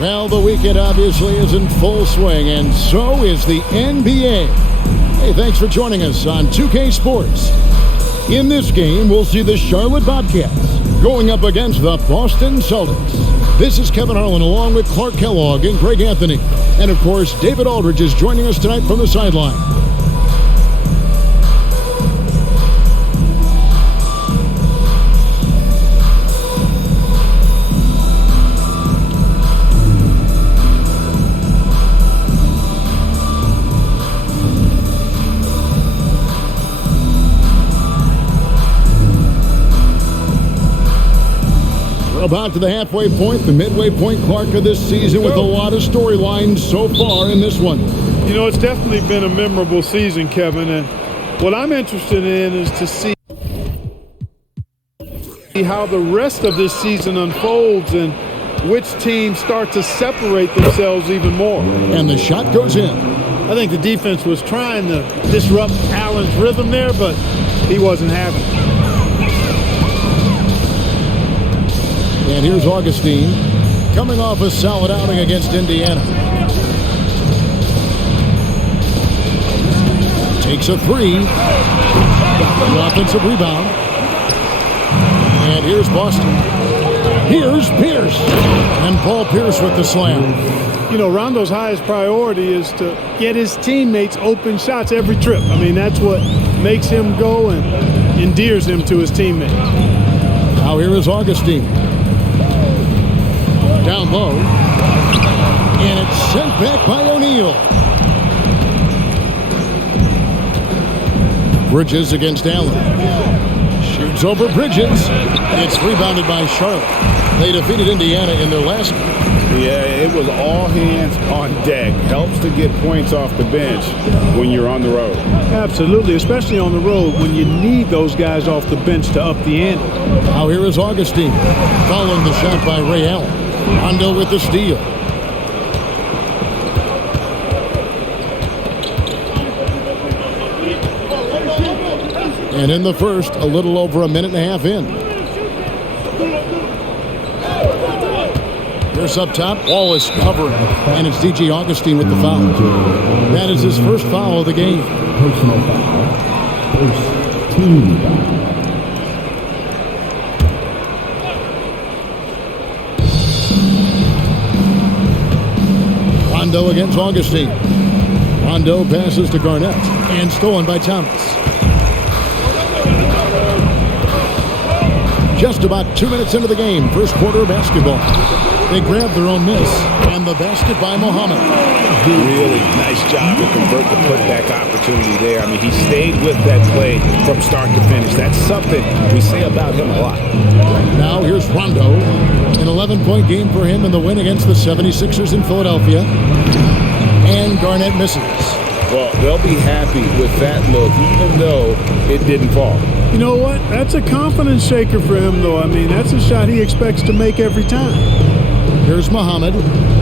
Well, the weekend obviously is in full swing, and so is the NBA. Hey, thanks for joining us on 2K Sports. In this game, we'll see the Charlotte Bobcats going up against the Boston Celtics. This is Kevin Harlan along with Clark Kellogg and Greg Anthony. And, of course, David Aldridge is joining us tonight from the sideline. About to the halfway point, the midway point, Clark, of this season with a lot of storylines so far in this one. You know, it's definitely been a memorable season, Kevin, and what I'm interested in is to see how the rest of this season unfolds and which teams start to separate themselves even more. And the shot goes in. I think the defense was trying to disrupt Allen's rhythm there, but he wasn't having it. And here's Augustine coming off a solid outing against Indiana. Takes a three. The offensive rebound. And here's Boston. Here's Pierce. And Paul Pierce with the slam. You know, Rondo's highest priority is to get his teammates open shots every trip. I mean, that's what makes him go and endears him to his teammates. Now here is Augustine. Down low, and it's sent back by O'Neal. Bridges against Allen. Shoots over Bridges. It's rebounded by Charlotte. They defeated Indiana in their last game. Yeah, it was all hands on deck. Helps to get points off the bench when you're on the road. Absolutely, especially on the road when you need those guys off the bench to up the ante. Now here is Augustine following the shot by Ray Allen. Rondo with the steal. And in the first, a little over a minute and a half in. Pierce up top, Wallace covering, and it's DJ Augustine with the foul. That is his first foul of the game. Personal foul. First team foul. Rondo against Augustine. Rondo passes to Garnett and stolen by Thomas. Just about 2 minutes into the game, first quarter of basketball. They grab their own miss, and the basket by Muhammad. Really nice job to convert the putback opportunity there. I mean, he stayed with that play from start to finish. That's something we say about him a lot. Now here's Rondo. An 11-point game for him in the win against the 76ers in Philadelphia. And Garnett misses. Well, they'll be happy with that look, even though it didn't fall. You know what? That's a confidence shaker for him, though. I mean, that's a shot he expects to make every time. Here's Muhammad,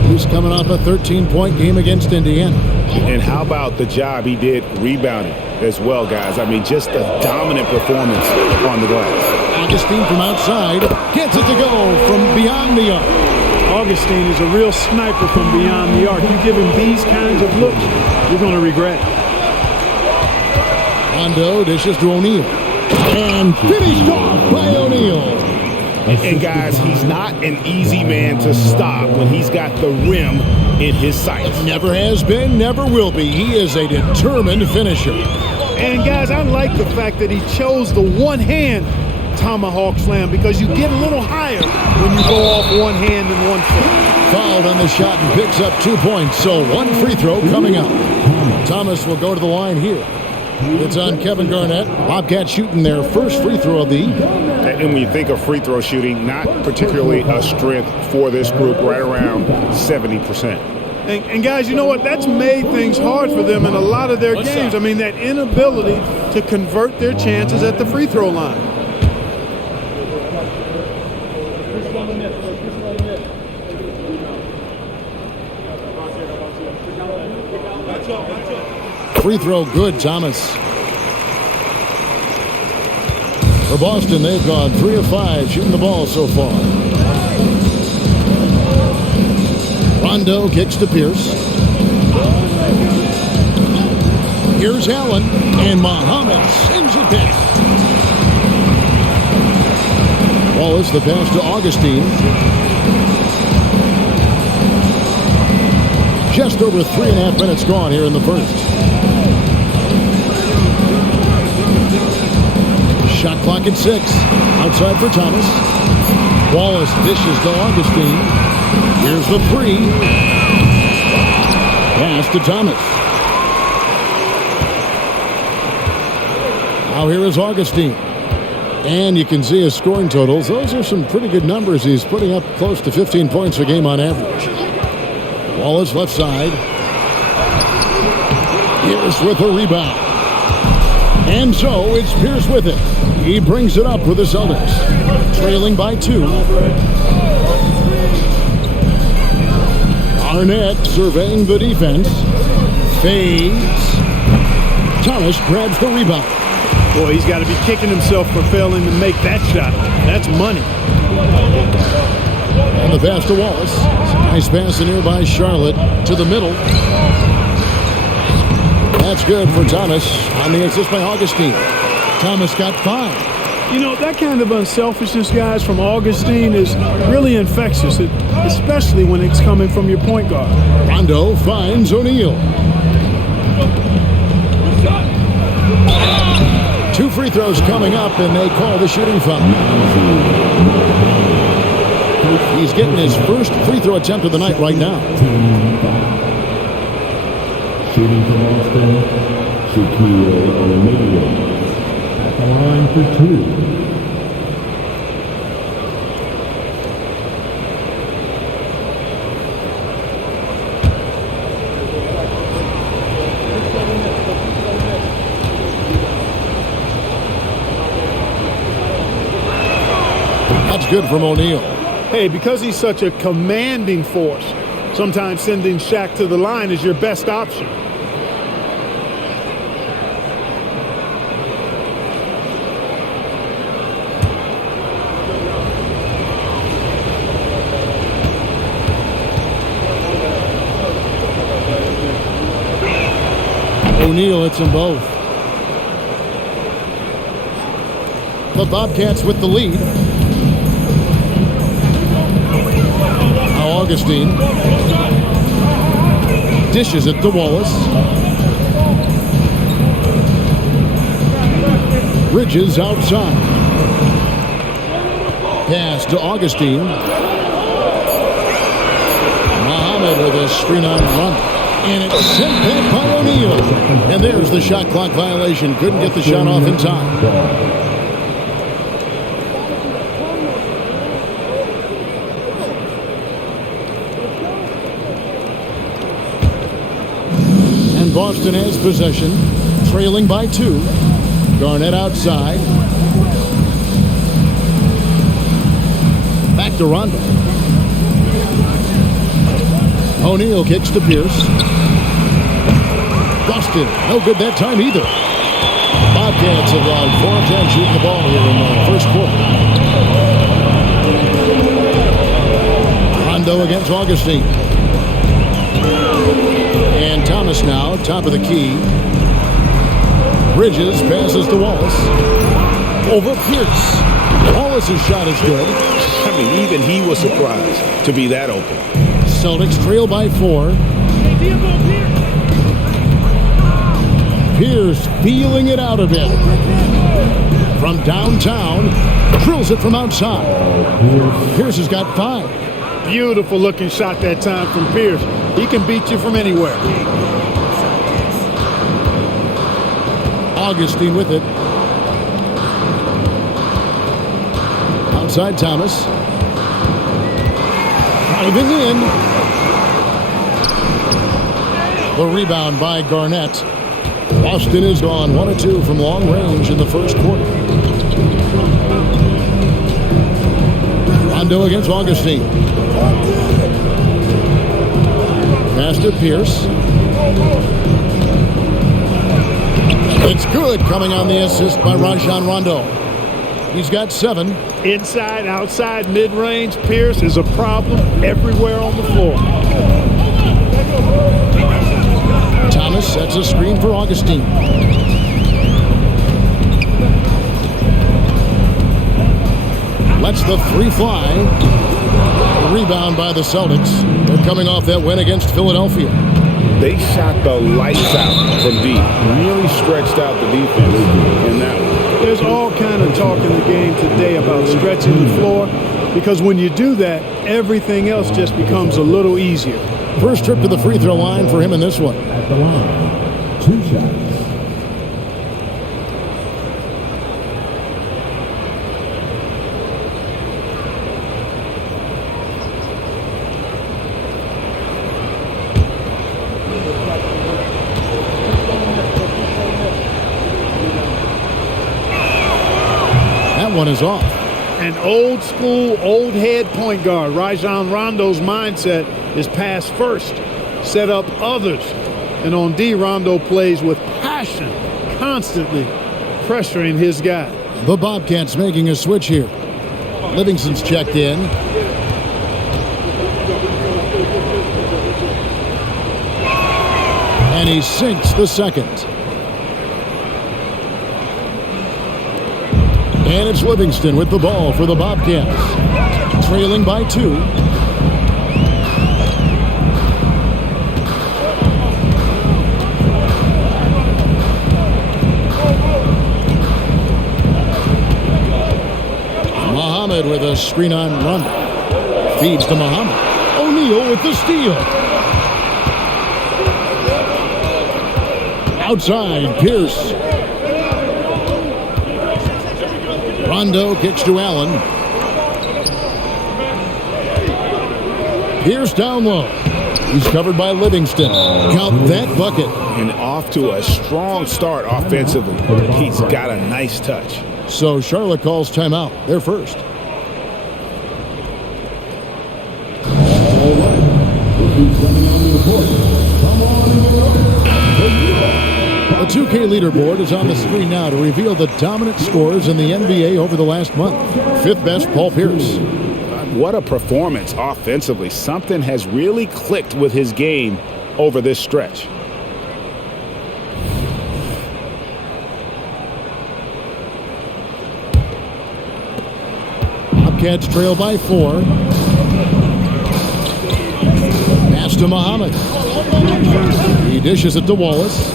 who's coming off a 13-point game against Indiana. And how about the job he did rebounding as well, guys? I mean, just a dominant performance on the glass. Augustine from outside gets it to go from beyond the arc. Augustine is a real sniper from beyond the arc. You give him these kinds of looks, you're going to regret it. Rondo dishes to O'Neal. And finished off by O'Neal. And guys, he's not an easy man to stop when he's got the rim in his sights. Never has been, never will be. He is a determined finisher. And guys, I like the fact that he chose the one-hand tomahawk slam because you get a little higher when you go off one hand and one foot. Fouled on the shot and picks up 2 points, so one free throw coming up. Thomas will go to the line here. It's on Kevin Garnett. Bobcats shooting their first free throw of the evening. And when you think of free throw shooting, not particularly a strength for this group, right around 70%. And guys, you know what? That's made things hard for them in a lot of their games. I mean, that inability to convert their chances at the free throw line. Free throw good, Thomas. For Boston, they've gone 3 of 5 shooting the ball so far. Rondo kicks to Pierce. Here's Allen, and Muhammad sends it back. Wallace, the pass to Augustine. Just over 3.5 minutes gone here in the first. Shot clock at 6. Outside for Thomas. Wallace dishes to Augustine. Here's the 3. Pass to Thomas. Now here is Augustine. And you can see his scoring totals. Those are some pretty good numbers. He's putting up close to 15 points a game on average. Wallace left side. Pierce with a rebound. And so it's Pierce with it. He brings it up with the Celtics. Trailing by 2. Arnett surveying the defense. Fades. Thomas grabs the rebound. Boy, he's got to be kicking himself for failing to make that shot. That's money. And the pass to Wallace. Nice pass in here by Charlotte to the middle. That's good for Thomas on the assist by Augustine. Thomas got 5. You know, that kind of unselfishness, guys, from Augustine is really infectious, especially when it's coming from your point guard. Rondo finds O'Neal. 2 free throws coming up, and they call the shooting foul. He's getting his first free throw attempt of the night right now. Shooting from Austin, Shaquille O'Neal. At the line for 2. That's good from O'Neal. Hey, because he's such a commanding force, sometimes sending Shaq to the line is your best option. O'Neal hits them both. The Bobcats with the lead. Now Augustine dishes it to Wallace. Bridges outside. Pass to Augustine. Muhammad with a screen on run. And it's sent back by O'Neal. And there's the shot clock violation. Couldn't get the shot off in time. And Boston has possession. Trailing by 2. Garnett outside. Back to Rondo. O'Neal kicks to Pierce. Boston, no good that time either. Bobcats have gone 4 of 10 shooting the ball here in the first quarter. Rondo against Augustine. And Thomas now, top of the key. Bridges passes to Wallace. Over Pierce. Wallace's shot is good. I mean, even he was surprised to be that open. Celtics trail by 4. Pierce feeling it out a bit. From downtown, drills it from outside. Pierce has got 5. Beautiful looking shot that time from Pierce. He can beat you from anywhere. Augustine with it. Outside Thomas. Driving in. The rebound by Garnett. Boston is gone 1 of 2 from long range in the first quarter. Rondo against Augustine. Pass to Pierce. It's good, coming on the assist by Rajon Rondo. He's got 7. Inside, outside, mid-range, Pierce is a problem everywhere on the floor. Thomas sets a screen for Augustine. Lets the 3 fly. A rebound by the Celtics. They're coming off that win against Philadelphia. They shot the lights out from deep. Really stretched out the defense in that one. There's all kind of talk in the game today about stretching the floor, because when you do that, everything else just becomes a little easier. First trip to the free throw line for him in this one. At the line, 2 shots. One is off. An old school, old head point guard. Rajon Rondo's mindset is pass first, set up others. And on D, Rondo plays with passion, constantly pressuring his guy. The Bobcats making a switch here. Livingston's checked in. And he sinks the second. And it's Livingston with the ball for the Bobcats. Trailing by 2. Muhammad with a screen on run. Feeds to Muhammad. O'Neal with the steal. Outside, Pierce. Rondo kicks to Allen. Pierce down low. He's covered by Livingston. Count that bucket. And off to a strong start offensively. He's got a nice touch. So Charlotte calls timeout. They're first. All right. We'll be coming on the court. Come on and get ready. The 2K leaderboard is on the screen now to reveal the dominant scores in the NBA over the last month. 5th best, Paul Pierce. What a performance offensively. Something has really clicked with his game over this stretch. Bobcats trail by 4. Pass to Muhammad. He dishes it to Wallace.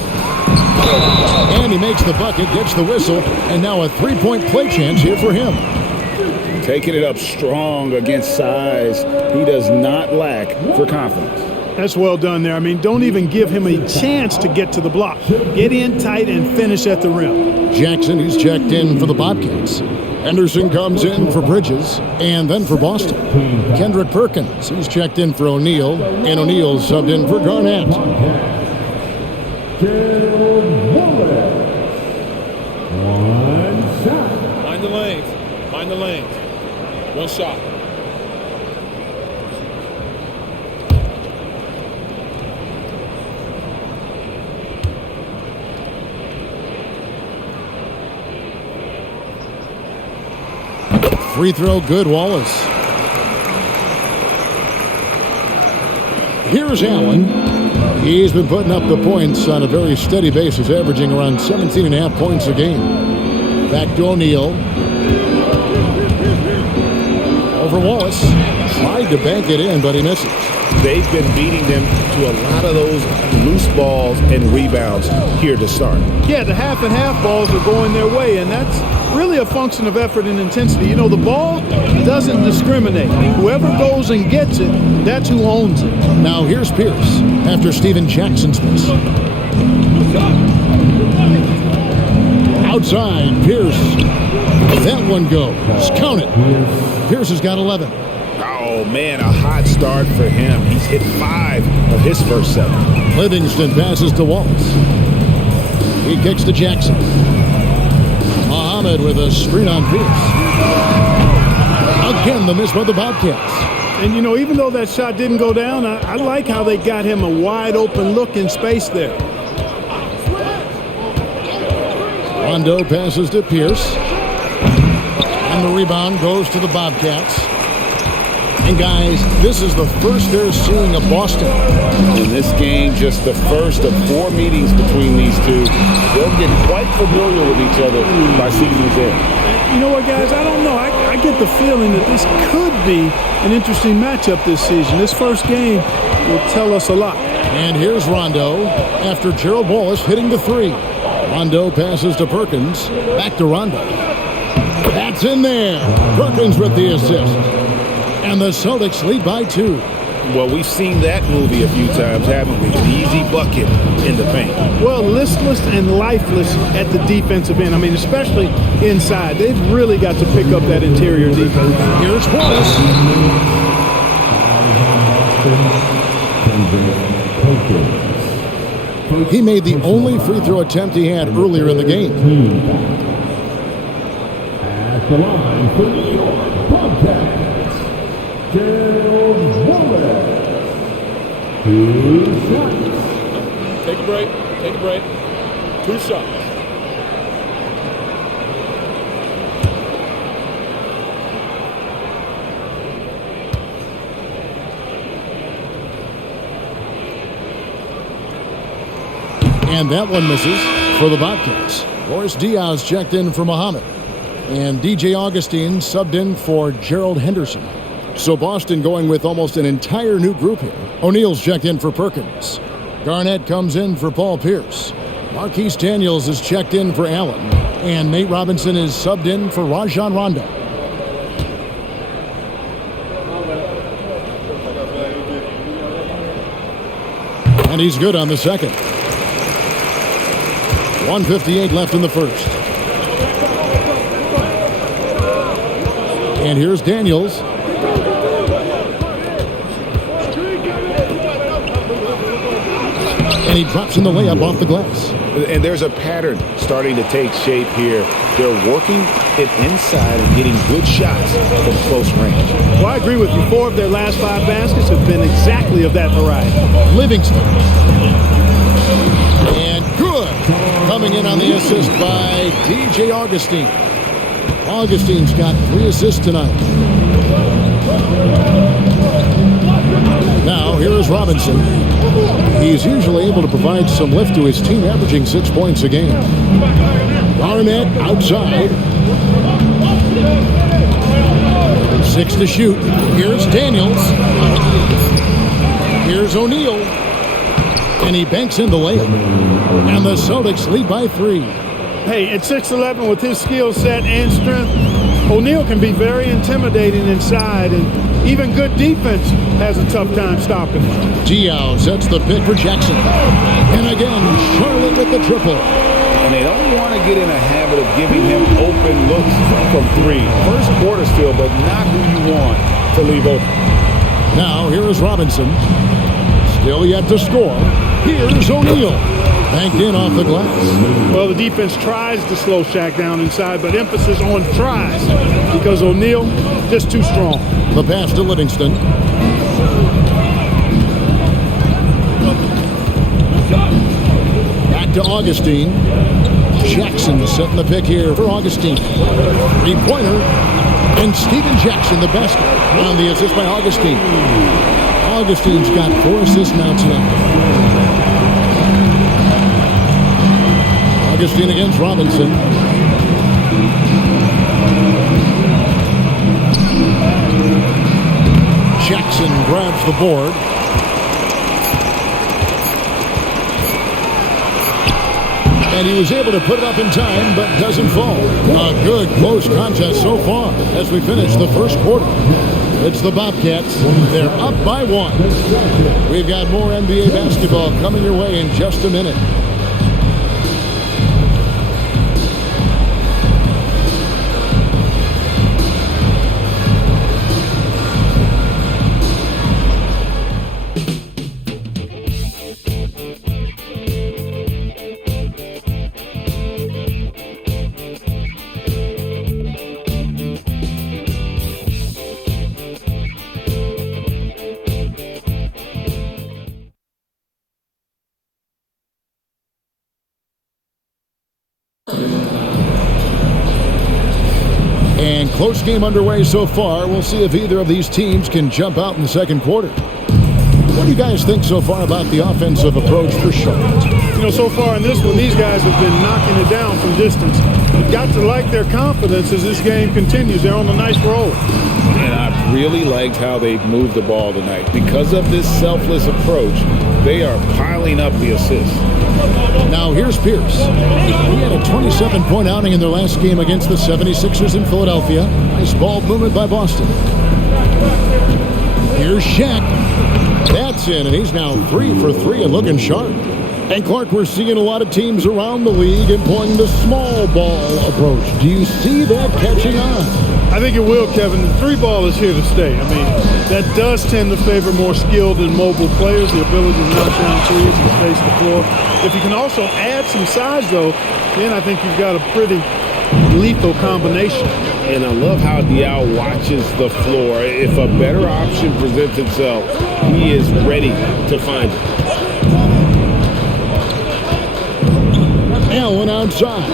And he makes the bucket, gets the whistle, and now a 3-point play chance here for him. Taking it up strong against size. He does not lack for confidence. That's well done there. I mean, don't even give him a chance to get to the block. Get in tight and finish at the rim. Jackson, he's checked in for the Bobcats. Henderson comes in for Bridges, and then for Boston. Kendrick Perkins, he's checked in for O'Neal, and O'Neal subbed in for Garnett. One shot. Mind the lanes. Mind the lanes. 1 shot. Free throw good, Wallace. Here's Allen. He's been putting up the points on a very steady basis, averaging around 17.5 points a game. Back to O'Neal. Over Wallace. Tried to bank it in, but he misses. They've been beating them to a lot of those loose balls and rebounds here to start. Yeah, the half and half balls are going their way, and that's really a function of effort and intensity. You know, the ball doesn't discriminate. Whoever goes and gets it, that's who owns it. Now here's Pierce after Steven Jackson's miss. Outside, Pierce. That one goes. Count it. Pierce has got 11. Oh, man, a hot start for him. He's hit 5 of his first 7. Livingston passes to Wallace. He kicks to Jackson. Muhammad with a screen on Pierce. Again, the miss by the Bobcats. And, you know, even though that shot didn't go down, I like how they got him a wide open look in space there. Rondo passes to Pierce. And the rebound goes to the Bobcats. And guys, this is the first they're seeing of Boston. In this game, just the first of 4 meetings between these two. They'll get quite familiar with each other by season's end. You know what, guys? I don't know. I get the feeling that this could be an interesting matchup this season. This first game will tell us a lot. And here's Rondo after Gerald Wallace hitting the 3. Rondo passes to Perkins. Back to Rondo. That's in there. Perkins with the assist. And the Celtics lead by 2. Well, we've seen that movie a few times, haven't we? An easy bucket in the paint. Well, listless and lifeless at the defensive end. I mean, especially inside. They've really got to pick up that interior defense. Here's Wallace. He made the only free throw attempt he had earlier in the game. At the line for New York Bobcats, Gerald Wallace. 2 shots. Take a break. Take a break. 2 shots. And that one misses for the Bobcats. Boris Diaz checked in for Muhammad. And DJ Augustine subbed in for Gerald Henderson. So Boston going with almost an entire new group here. O'Neal's checked in for Perkins. Garnett comes in for Paul Pierce. Marquise Daniels is checked in for Allen. And Nate Robinson is subbed in for Rajon Rondo. And he's good on the second. 1:58 left in the first. And here's Daniels. And he drops in the layup off the glass. And there's a pattern starting to take shape here. They're working it inside and getting good shots from close range. Well, I agree with you. 4 of their last 5 baskets have been exactly of that variety. Livingston. And good. Coming in on the assist by DJ Augustine. Augustine's got 3 assists tonight. Now, here is Robinson. He's usually able to provide some lift to his team, averaging 6 points a game. Garnett outside. 6 to shoot. Here's Daniels. Here's O'Neal. And he banks in the layup. And the Celtics lead by 3. Hey, at 6'11", with his skill set and strength, O'Neal can be very intimidating inside, and even good defense has a tough time stopping him. Gio sets the pick for Jackson. And again, Charlotte with the triple. And they don't want to get in a habit of giving him open looks from 3. First quarter still, but not who you want to leave open. Now, here is Robinson. Still yet to score. Here's O'Neal. Banked in off the glass. Well, the defense tries to slow Shaq down inside, but emphasis on tries because O'Neal just too strong. The pass to Livingston. Back to Augustine. Jackson setting the pick here for Augustine. 3-pointer. And Steven Jackson, the basket, on the assist by Augustine. Augustine's got 4 assists now tonight. Augustine against Robinson. Jackson grabs the board. And he was able to put it up in time, but doesn't fall. A good close contest so far as we finish the first quarter. It's the Bobcats. They're up by 1. We've got more NBA basketball coming your way in just a minute. And close game underway so far. We'll see if either of these teams can jump out in the second quarter. What do you guys think so far about the offensive approach for Charlotte? You know, so far in this one, these guys have been knocking it down from distance. You've got to like their confidence as this game continues. They're on a nice roll. And I really liked how they moved the ball tonight. Because of this selfless approach, they are piling up the assists. Now here's Pierce. He had a 27-point outing in their last game against the 76ers in Philadelphia. Nice ball movement by Boston. Here's Shaq. That's in, and he's now 3 for 3 and looking sharp. And Clark, we're seeing a lot of teams around the league employing the small ball approach. Do you see that catching on? I think it will, Kevin. The three ball is here to stay. I mean, that does tend to favor more skilled and mobile players, the ability to knock down threes and space the floor. If you can also add some size, though, then I think you've got a pretty lethal combination. And I love how Diaw watches the floor. If a better option presents itself, he is ready to find it. Allen outside.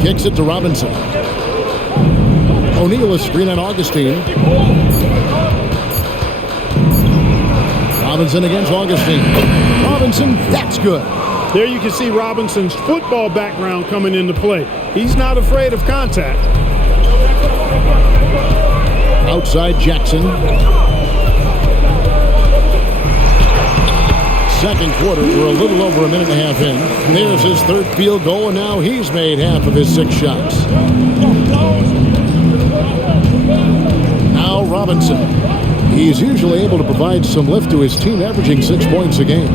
Kicks it to Robinson. O'Neal is screen on Augustine. Robinson against Augustine. Robinson, that's good. There you can see Robinson's football background coming into play. He's not afraid of contact. Outside Jackson. Second quarter, we're a little over a minute and a half in. And there's his third field goal, and now he's made half of his 6 shots. Now Robinson. He's usually able to provide some lift to his team, averaging 6 points a game.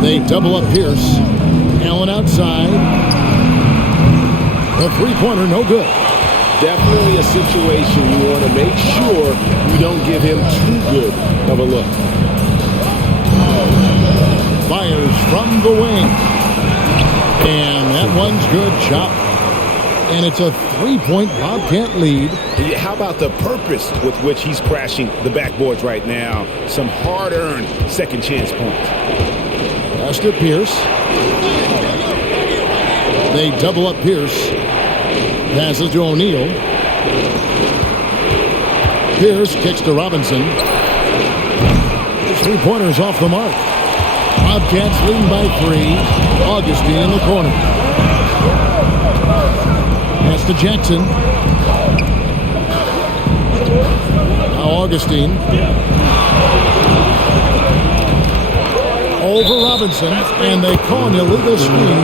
They double up Pierce. Allen outside. The three-pointer, no good. Definitely a situation you want to make sure you don't give him too good of a look. Fires from the wing. And that one's good. Chop. And it's a 3-point Bobcat lead. How about the purpose with which he's crashing the backboards right now? Some hard-earned second chance points. Pass to Pierce. They double up Pierce. Passes to O'Neal. Pierce kicks to Robinson. His three-pointer's off the mark. Bobcats leading by 3. Augustine in the corner. Pass to Jackson. Now Augustine. Over Robinson, and they call an illegal screen here.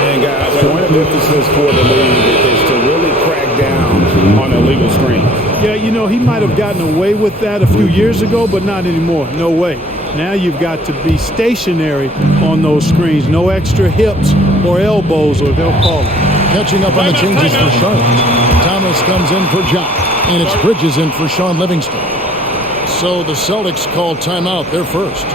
And guys, point of emphasis for the league is to really crack down on illegal screens. Yeah, you know, he might have gotten away with that a few years ago, but not anymore. No way. Now you've got to be stationary on those screens. No extra hips or elbows, or they'll call it. Catching up on the changes for Charlotte. Thomas comes in for Jock, and it's Bridges in for Sean Livingston. So the Celtics call timeout. They're first.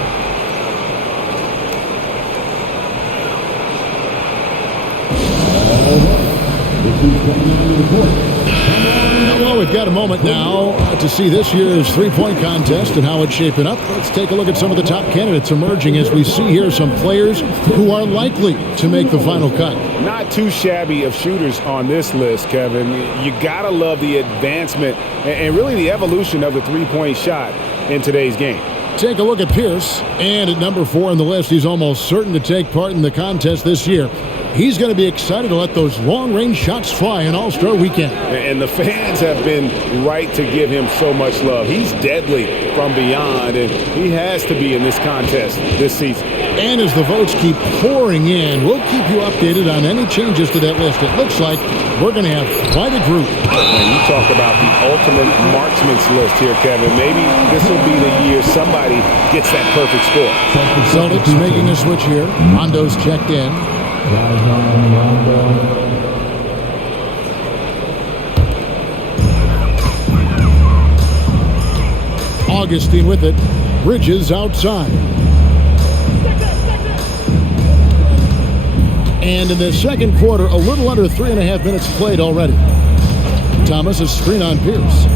Well, we've got a moment now to see this year's three-point contest and how it's shaping up. Let's take a look at some of the top candidates emerging as we see here some players who are likely to make the final cut. Not too shabby of shooters on this list, Kevin. You gotta love the advancement and really the evolution of the three-point shot in today's game. Take a look at Pierce, and at number 4 on the list, he's almost certain to take part in the contest this year. He's going to be excited to let those long-range shots fly in All-Star Weekend. And the fans have been right to give him so much love. He's deadly from beyond, and he has to be in this contest this season. And as the votes keep pouring in, we'll keep you updated on any changes to that list. It looks like we're going to have quite a group. And you talk about the ultimate marksman's list here, Kevin. Maybe this will be the year somebody gets that perfect score. Celtics making a switch here. Rondo's checked in. Augustine with it. Bridges outside. And in the second quarter, a little under 3.5 minutes played already. Thomas is screen on Pierce.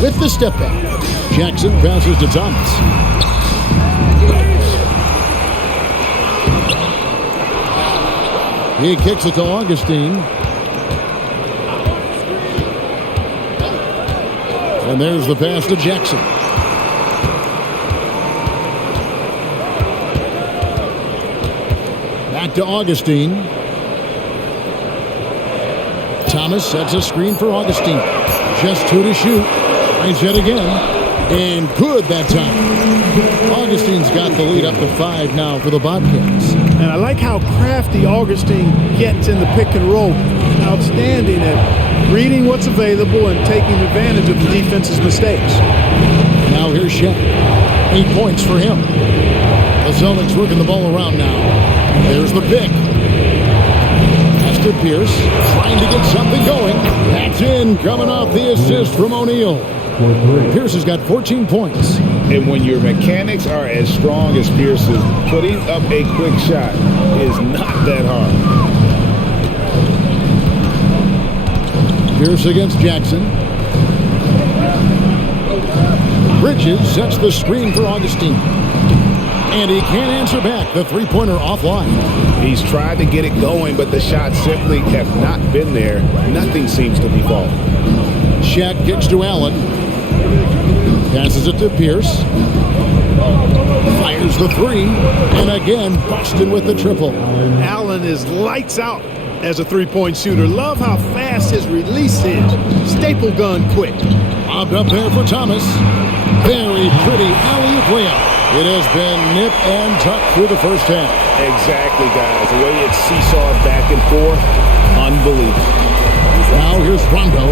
With the step back. Jackson passes to Thomas. He kicks it to Augustine. And there's the pass to Jackson. Back to Augustine. Thomas sets a screen for Augustine. Just 2 to shoot. Tries it again. And good that time. Augustine's got the lead up to 5 now for the Bobcats. And I like how crafty Augustine gets in the pick and roll. Outstanding at reading what's available and taking advantage of the defense's mistakes. Now here's Shaq. 8 points for him. The Celtics working the ball around now. There's the pick. That's to Pierce. Trying to get something going. That's in. Coming off the assist from O'Neal. Pierce has got 14 points. And when your mechanics are as strong as Pierce's, putting up a quick shot is not that hard. Pierce against Jackson. Bridges sets the screen for Augustine. And he can't answer back. The three-pointer offline. He's tried to get it going, but the shots simply have not been there. Nothing seems to be falling. Shaq kicks to Allen. Passes it to Pierce. Fires the 3. And again, Boston with the triple. Allen is lights out as a three-point shooter. Love how fast his release is. Staple gun quick. Bobbed up there for Thomas. Very pretty alley-oop layup. It has been nip and tuck through the first half. Exactly, guys. The way it's seesawed back and forth, unbelievable. Now here's Rondo,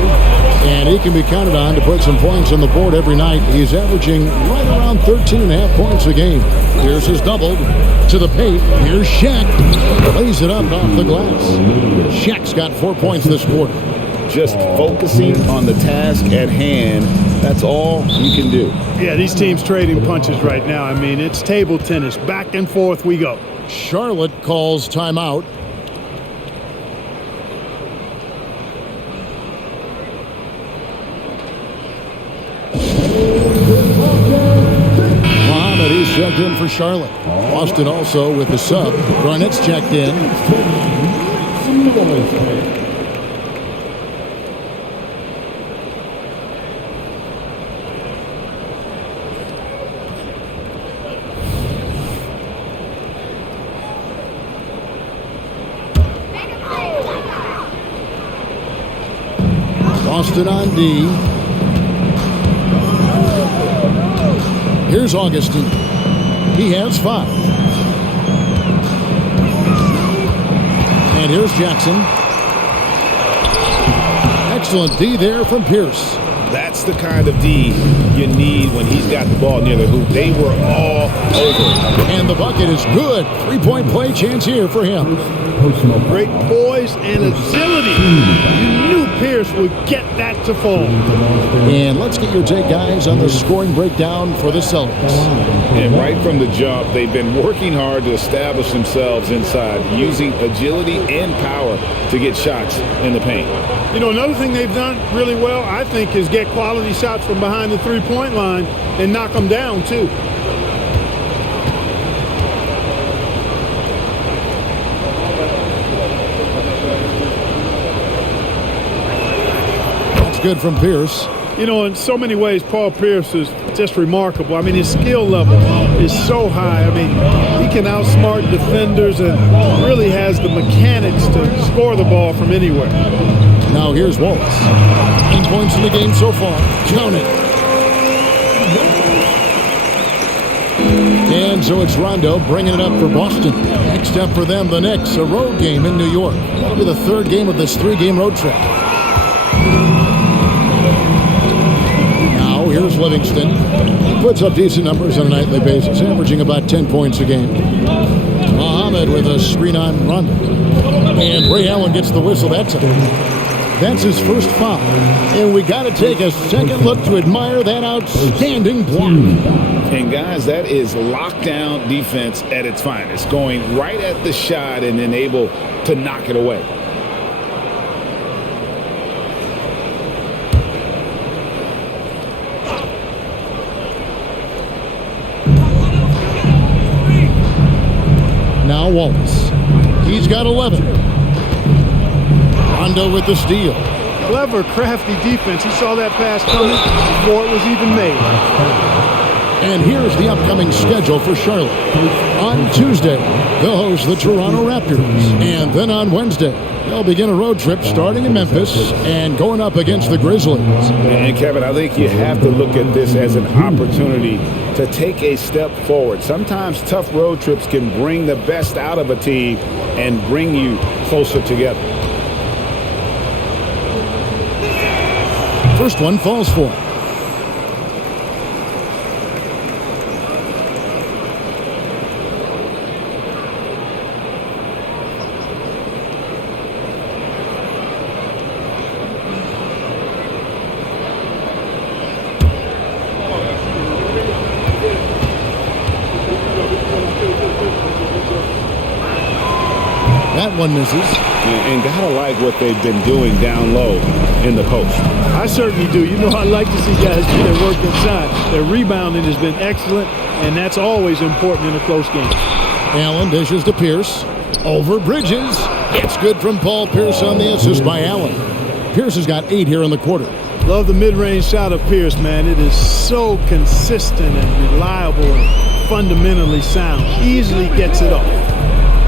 and he can be counted on to put some points on the board every night. He's averaging right around 13.5 points a game. Pierce is doubled to the paint. Here's Shaq. Lays it up off the glass. Shaq's got 4 points this quarter. Just focusing on the task at hand, that's all you can do. Yeah, these teams trading punches right now. I mean, it's table tennis. Back and forth we go. Charlotte calls timeout. He's checked in for Charlotte. Boston also with the sub. Hornets checked in. Boston on D. Here's Augustine. He has 5. And here's Jackson. Excellent D there from Pierce. That's the kind of D you need when he's got the ball near the hoop. They were all over. And the bucket is good. 3-point play chance here for him. Great poise and agility. You knew Pierce would get that to fall. And let's get your take, guys, on the scoring breakdown for the Celtics. And right from the jump, they've been working hard to establish themselves inside, using agility and power to get shots in the paint. You know, another thing they've done really well, I think, is get quality shots from behind the three-point line and knock them down, too. Good from Pierce. You know, in so many ways, Paul Pierce is just remarkable. I mean, his skill level is so high. I mean, he can outsmart defenders and really has the mechanics to score the ball from anywhere. Now here's Wallace. 10 points in the game so far. Count it. And so it's Rondo bringing it up for Boston. Next up for them, the Knicks, a road game in New York. That'll be the 3rd game of this 3-game road trip. Here's Livingston. He puts up decent numbers on a nightly basis, averaging about 10 points a game. Muhammad with a screen on Rondo. And Ray Allen gets the whistle that time. That's his first foul. And we got to take a second look to admire that outstanding block. And guys, that is lockdown defense at its finest, going right at the shot and then able to knock it away. Now Wallace. He's got 11. Rondo with the steal. Clever, crafty defense. He saw that pass coming before it was even made. And here's the upcoming schedule for Charlotte. On Tuesday, they'll host the Toronto Raptors. And then on Wednesday, they'll begin a road trip starting in Memphis and going up against the Grizzlies. And Kevin, I think you have to look at this as an opportunity to take a step forward. Sometimes tough road trips can bring the best out of a team and bring you closer together. First one falls for him. That one misses. And gotta like what they've been doing down low in the post. I certainly do. You know, I like to see guys do their work inside. Their rebounding has been excellent, and that's always important in a close game. Allen dishes to Pierce. Over Bridges. It's good from Paul Pierce on the assist by Allen. Pierce has got 8 here in the quarter. Love the mid-range shot of Pierce, man. It is so consistent and reliable and fundamentally sound. Easily gets it off.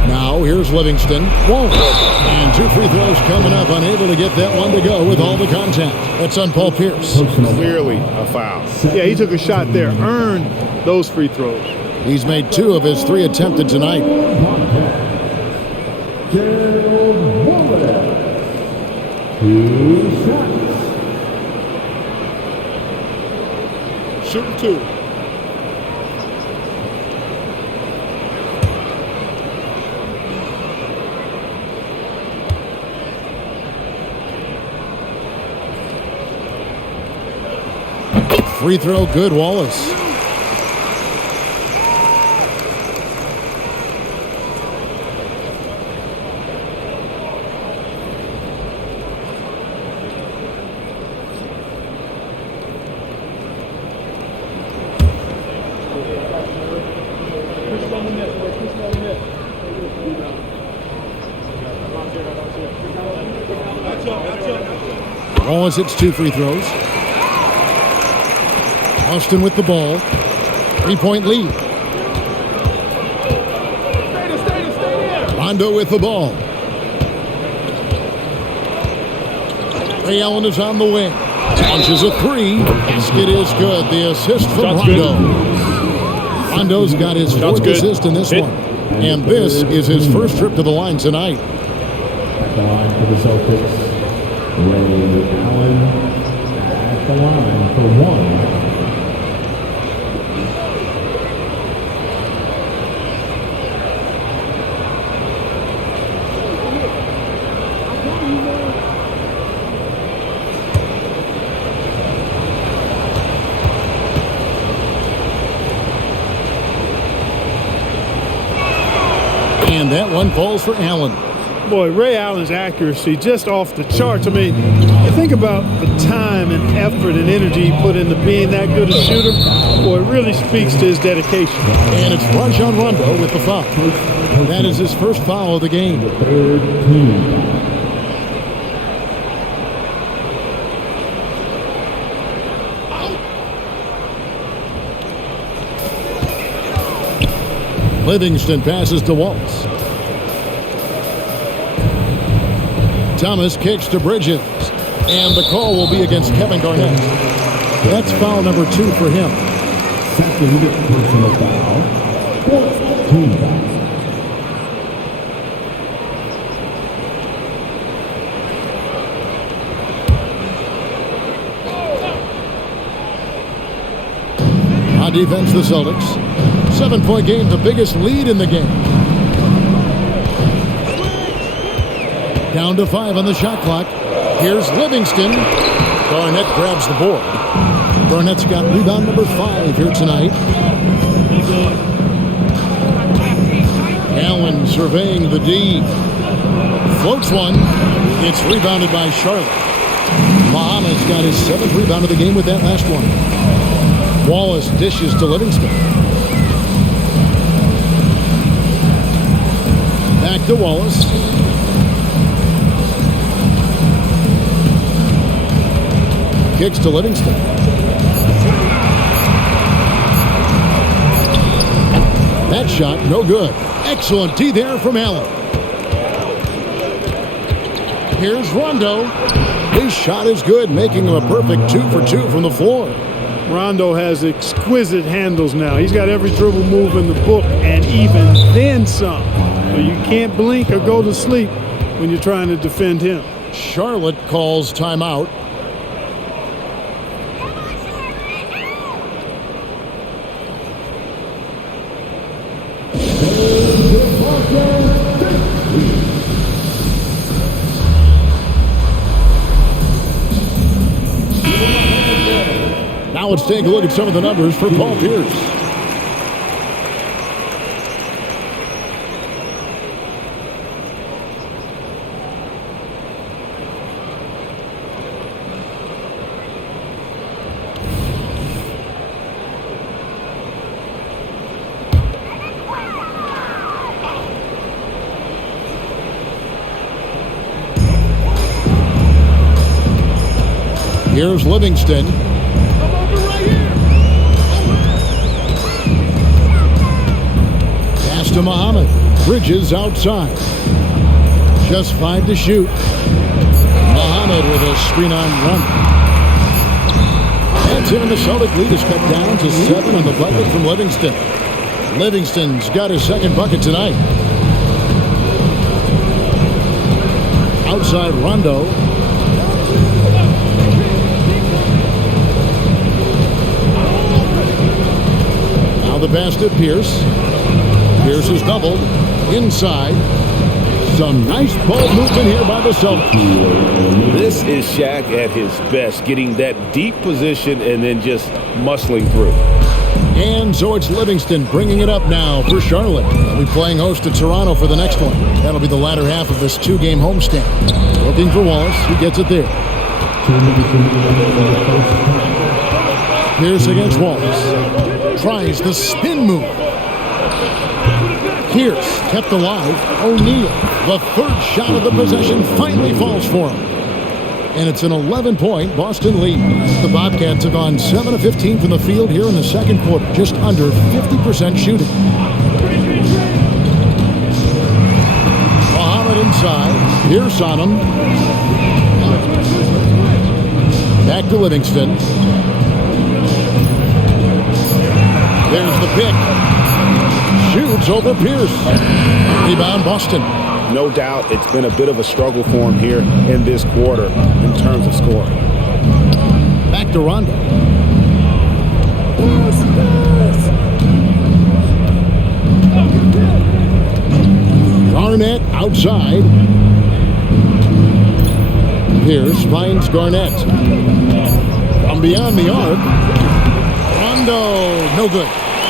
Now here's Livingston. Won't. And 2 free throws coming up. Unable to get that one to go with all the contact. That's on Paul Pierce. Clearly a foul. Yeah, he took a shot there. Earned those free throws. He's made 2 of his 3 attempted tonight. Shooting 2. Free throw good, Wallace. Wallace hits 2 free throws. Austin with the ball. 3-point lead. Rondo with the ball. Ray Allen is on the wing. Launches a 3. Basket is good. The assist from Rondo. Rondo's got his 4th assist in this one. And this is his first trip to the line tonight. At the line for the Celtics, Ray Allen at the line for 1. And that one falls for Allen. Boy, Ray Allen's accuracy just off the charts. I mean, you think about the time and effort and energy he put into being that good a shooter. Boy, it really speaks to his dedication. And it's Rajon Rondo with the foul. That is his first foul of the game. Livingston passes to Wallace. Thomas kicks to Bridges. And the call will be against Kevin Garnett. That's foul number 2 for him. Second personal foul. 14 foul. On defense, the Celtics. 7-point game, the biggest lead in the game. Down to 5 on the shot clock. Here's Livingston. Garnett grabs the board. Garnett's got rebound number 5 here tonight. Allen surveying the D. Floats one. It's rebounded by Charlotte. Muhammad's got his 7th rebound of the game with that last one. Wallace dishes to Livingston. Back to Wallace. kicks to Livingston. That shot, no good. Excellent D there from Allen. Here's Rondo. His shot is good, making him a perfect 2 for 2 from the floor. Rondo has exquisite handles now. He's got every dribble move in the book and even then some. So you can't blink or go to sleep when you're trying to defend him. Charlotte calls timeout. Now let's take a look at some of the numbers for Paul Pierce. Here's Livingston. Pass to Muhammad. Bridges outside. Just 5 to shoot. Muhammad with a screen on run. That's him, and the Celtic lead is cut down to 7 on the bucket from Livingston. Livingston's got his second bucket tonight. Outside Rondo. The pass to Pierce. Pierce is doubled. Inside. Some nice ball movement here by the Celtics. This is Shaq at his best, getting that deep position and then just muscling through. And so it's Livingston bringing it up now for Charlotte. They'll be playing host to Toronto for the next one. That'll be the latter half of this 2-game homestand. Looking for Wallace. He gets it there. Pierce against Wallace. Tries the spin move. Pierce kept alive. O'Neal, the third shot of the possession, finally falls for him. And it's an 11-point Boston lead. The Bobcats have gone 7 of 15 from the field here in the second quarter, just under 50% shooting. Muhammad inside. Pierce on him. Back to Livingston. There's the pick. Shoots over Pierce. Rebound Boston. No doubt it's been a bit of a struggle for him here in this quarter in terms of scoring. Back to Rondo. Garnett outside. Pierce finds Garnett. From beyond the arc. Rondo, no good.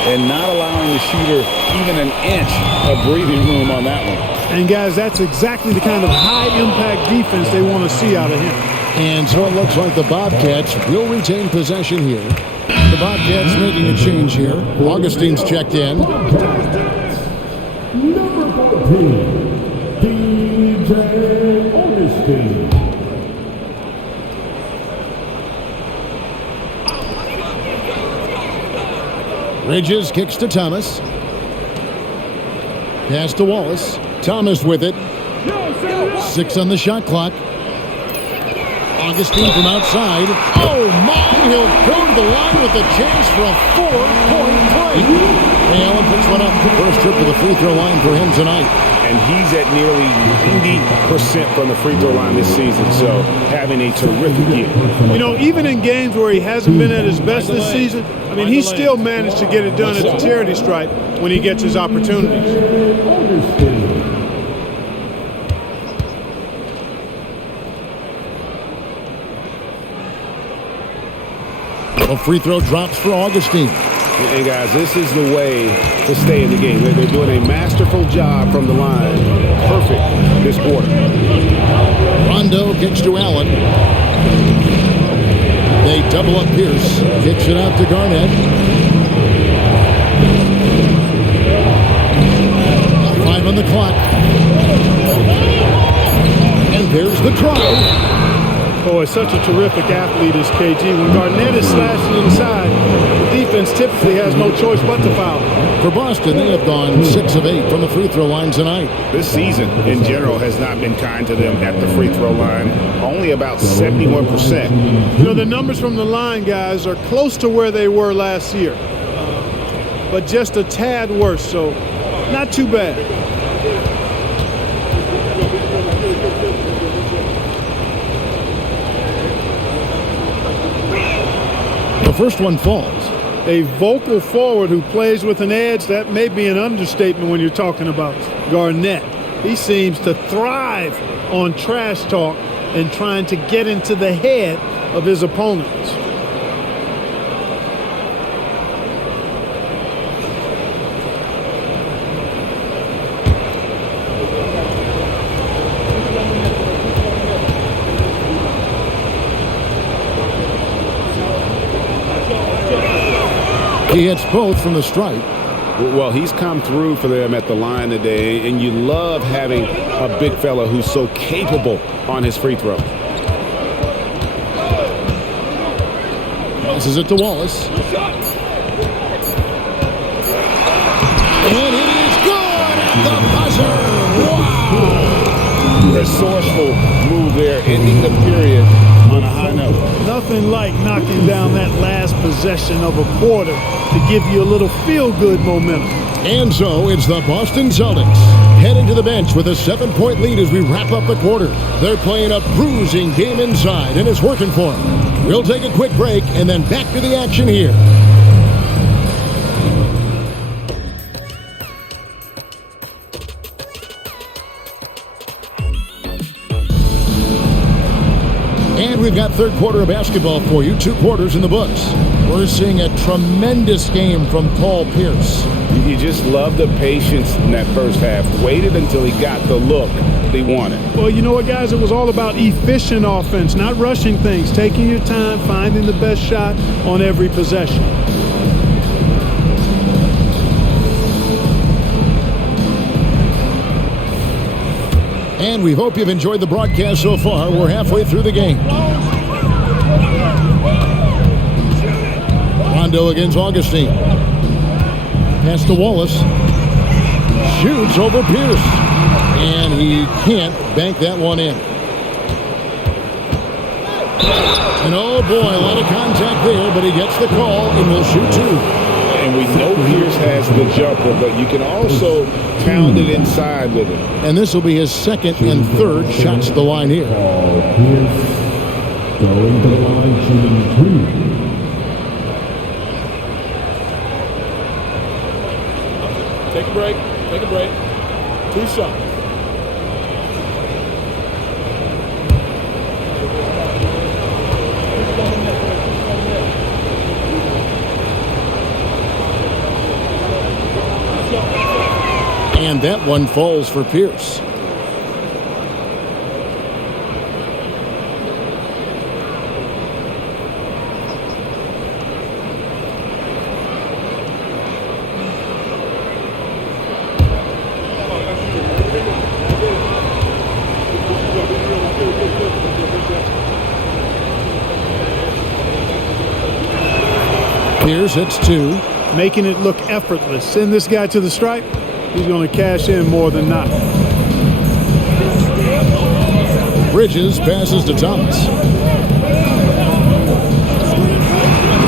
And not allowing the shooter even an inch of breathing room on that one. And guys, that's exactly the kind of high-impact defense they want to see out of him. And so it looks like the Bobcats will retain possession here. The Bobcats making a change here. Augustine's checked in. Number 14, DJ Augustine. Bridges kicks to Thomas. Pass to Wallace. Thomas with it. 6 on the shot clock. Augustine from outside. Oh my! He'll go to the line with a chance for a 4-point play. Allen picks one up. First trip to the free throw line for him tonight. And he's at nearly 90% from the free throw line this season, so having a terrific year. You know, even in games where he hasn't been at his best this season, I mean, he still managed to get it done at the charity stripe when he gets his opportunities. A free throw drops for Augustine. And guys, this is the way to stay in the game. They're doing a masterful job from the line. Perfect this quarter. Rondo kicks to Allen. They double up Pierce. Kicks it out to Garnett. 5 on the clock. And there's the try. Boy, such a terrific athlete is KG. When Garnett is slashing inside, the defense typically has no choice but to foul. For Boston, they have gone 6 of 8 from the free throw line tonight. This season, in general, has not been kind to them at the free throw line. Only about 71%. You know, the numbers from the line, guys, are close to where they were last year. But just a tad worse, so not too bad. The first one falls. A vocal forward who plays with an edge, that may be an understatement when you're talking about Garnett. He seems to thrive on trash talk and trying to get into the head of his opponents. He hits both from the stripe. Well, he's come through for them at the line today, and you love having a big fella who's so capable on his free throw. Passes it to Wallace. And it is good at the buzzer. Wow! Resourceful move there, ending the period on a high note. Nothing like knocking down that last possession of a quarter to give you a little feel-good momentum. And so it's the Boston Celtics heading to the bench with a 7-point lead as we wrap up the quarter. They're playing a bruising game inside, and it's working for them. We'll take a quick break and then back to the action here. And we've got third quarter of basketball for you, 2 quarters in the books. We're seeing a tremendous game from Paul Pierce. You just love the patience in that first half. Waited until he got the look they wanted. Well, you know what, guys? It was all about efficient offense, not rushing things, taking your time, finding the best shot on every possession. And we hope you've enjoyed the broadcast so far. We're halfway through the game. Rondo against Augustine. Pass to Wallace. Shoots over Pierce. And he can't bank that one in. And oh boy, a lot of contact there, but he gets the call and will shoot 2. And we know Pierce has the jumper, but you can also pound it inside with it. And this will be his second and third shots to the line here. Pierce going to the line, shooting 3. Take a break. Take a break. 2 shots. And that one falls for Pierce. Pierce hits 2. Making it look effortless. Send this guy to the stripe. He's going to cash in more than not. Bridges passes to Thomas. To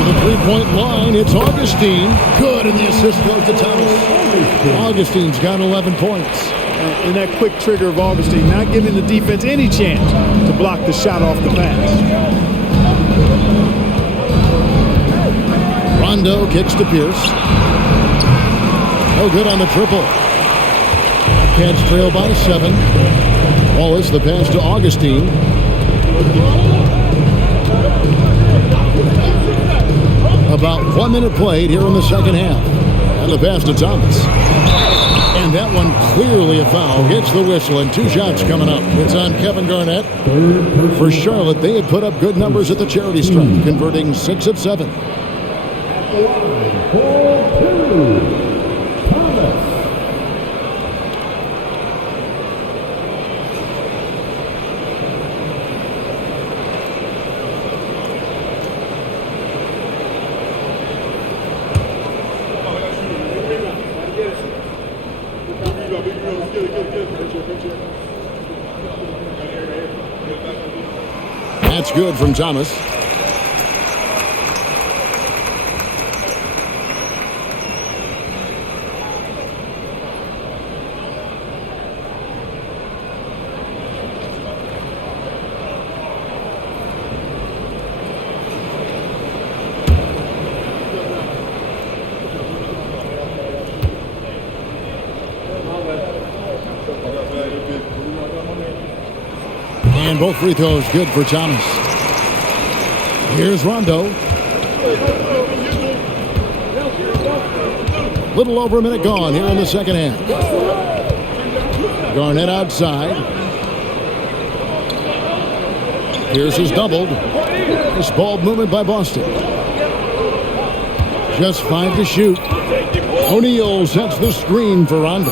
the three-point line, it's Augustine. Good, and the assist goes to Thomas. Augustine's got 11 points. And that quick trigger of Augustine, not giving the defense any chance to block the shot off the pass. Rondo kicks to Pierce. No good on the triple. Cats trail by 7. Wallace, the pass to Augustine. About 1 minute played here in the second half. And the pass to Thomas. And that one clearly a foul. Gets the whistle and 2 shots coming up. It's on Kevin Garnett. For Charlotte, they had put up good numbers at the charity stripe, converting 6 of 7. At the line, for 2. That's good from Thomas. And both free throws good for Thomas. Here's Rondo. Little over a minute gone here in the second half. Garnett outside. Pierce is doubled. This ball movement by Boston. Just 5 to shoot. O'Neal sets the screen for Rondo.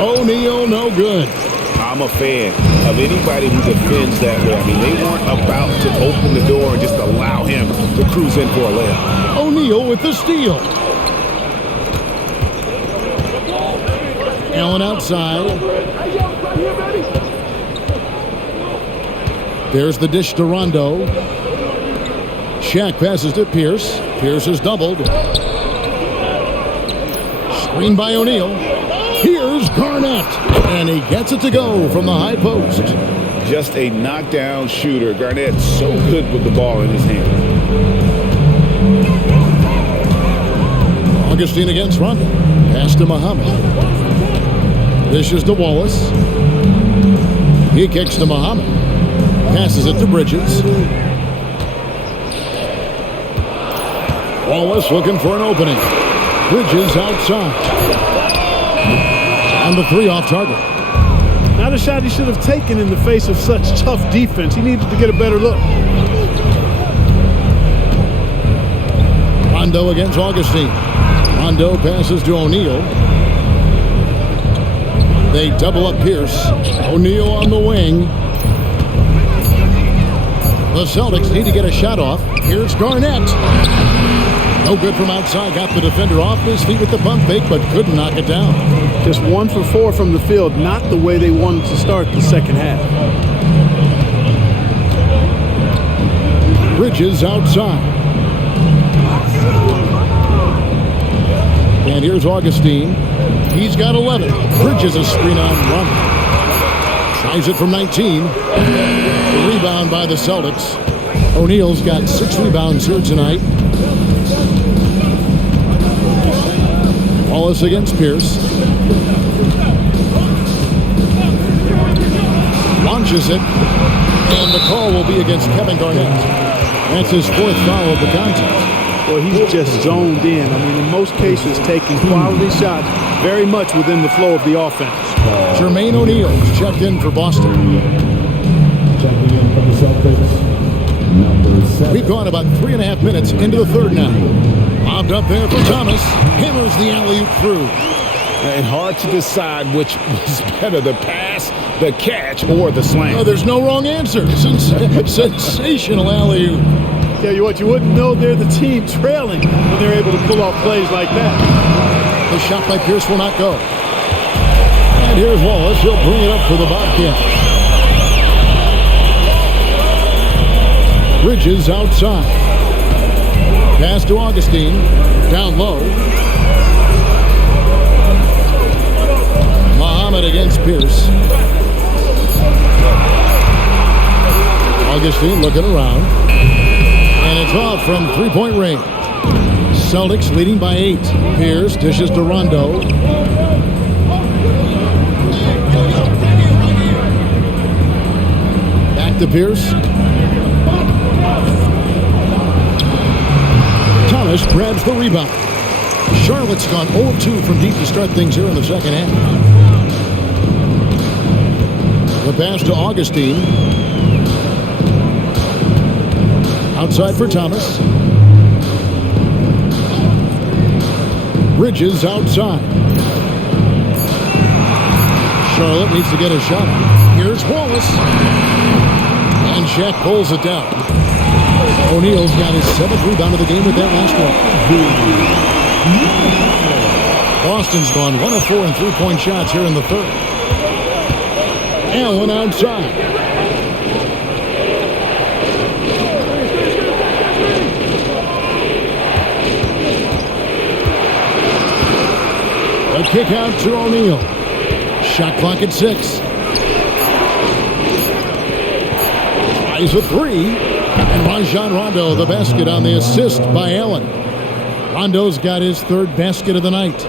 O'Neal no good. I'm a fan of anybody who defends that way. I mean, they weren't about to open the door and just allow him to cruise in for a layup. O'Neal with the steal. Allen outside. There's the dish to Rondo. Shaq passes to Pierce. Pierce is doubled. Screen by O'Neal. Here's Garnett. And he gets it to go from the high post. Just a knockdown shooter. Garnett so good with the ball in his hand. Augustine against Rondo. Pass to Muhammad. Dishes to Wallace. He kicks to Muhammad. Passes it to Bridges. Wallace looking for an opening. Bridges outside. And the 3 off target. Not a shot he should have taken in the face of such tough defense. He needed to get a better look. Rondo against Augustine. Rondo passes to O'Neal. They double up Pierce. O'Neal on the wing. The Celtics need to get a shot off. Here's Garnett. No good from outside. Got the defender off his feet with the pump fake, but couldn't knock it down. Just 1 for 4 from the field. Not the way they wanted to start the second half. Bridges outside. And here's Augustine. He's got 11. Bridges a screen on run. Tries it from 19. The rebound by the Celtics. O'Neal's got 6 rebounds here tonight. Wallace against Pierce. Launches it. And the call will be against Kevin Garnett. That's his 4th foul of the contest. Well, he's just zoned in. I mean, in most cases, taking quality shots very much within the flow of the offense. Jermaine O'Neal checked in for Boston. Checking in from the Celtics, number 7. We've gone about 3.5 minutes into the third now. Lobbed up there for Thomas. Hammers the alley-oop through. And hard to decide which was better, the pass, the catch, or the slam. Oh, there's no wrong answer. Sensational alley-oop. Tell you what, you wouldn't know they're the team trailing when they're able to pull off plays like that. The shot by Pierce will not go. And here's Wallace. He'll bring it up for the Bobcats. Bridges outside. Pass to Augustine. Down low. Muhammad against Pierce. Augustine looking around. And it's off from 3-point range. Celtics leading by 8. Pierce dishes to Rondo. Back to Pierce. Thomas grabs the rebound. Charlotte's gone 0-2 from deep to start things here in the second half. The pass to Augustine. Outside for Thomas. Bridges outside. Charlotte needs to get a shot. Here's Wallace. And Shaq pulls it down. O'Neal's got his 7th rebound of the game with that last one. Boston's gone 1 of 4 in 3-point shots here in the third. Allen outside. kick out to O'Neal. Shot clock at 6. Eyes a 3. And Rajon Rondo the basket on the assist by Allen. Rondo's got his 3rd basket of the night.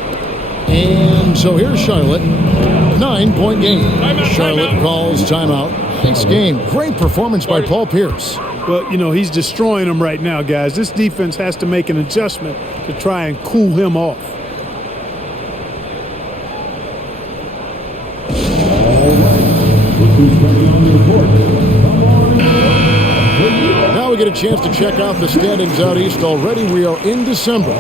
And so here's Charlotte. 9-point game. Charlotte calls timeout. Nice game. Great performance by Paul Pierce. Well, you know, he's destroying them right now, guys. This defense has to make an adjustment to try and cool him off. Now we get a chance to check out the standings out east. Already we are in December.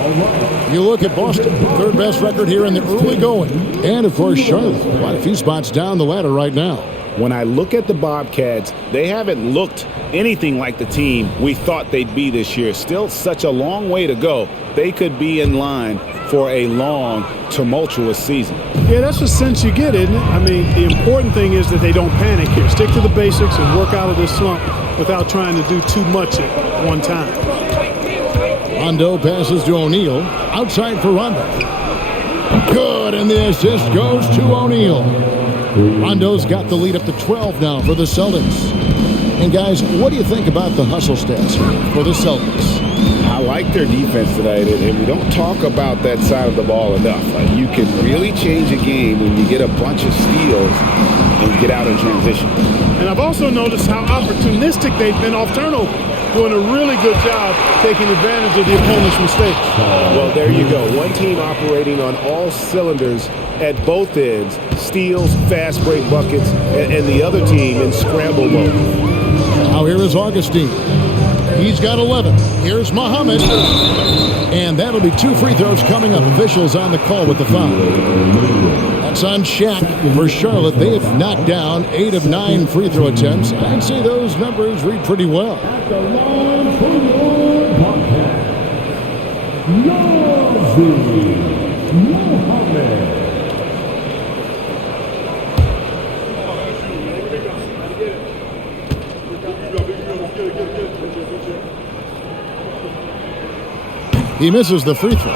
You look at Boston, 3rd best record here in the early going. And, of course, Charlotte, quite a few spots down the ladder right now. When I look at the Bobcats, they haven't looked anything like the team we thought they'd be this year. Still such a long way to go. They could be in line for a long, tumultuous season. Yeah, that's the sense you get, isn't it? I mean, the important thing is that they don't panic here. Stick to the basics and work out of this slump without trying to do too much at one time. Rondo passes to O'Neal. Outside for Rondo. Good, and the assist goes to O'Neal. Rondo's got the lead up to 12 now for the Celtics. And guys, what do you think about the hustle stats for the Celtics? I like their defense tonight, and we don't talk about that side of the ball enough. You can really change a game when you get a bunch of steals and get out in transition. And I've also noticed how opportunistic they've been off turnover, doing a really good job taking advantage of the opponent's mistakes. Well, there you go. One team operating on all cylinders at both ends, steals, fast break buckets, and the other team in scramble mode. Now here is Augustine. He's got 11. Here's Muhammad. And that'll be 2 free throws coming up. Officials on the call with the foul. That's on Shaq for Charlotte. They have knocked down 8 of 9 free throw attempts. I'd say those numbers read pretty well. At the line for your Bobcats, Muhammad. He misses the free throw.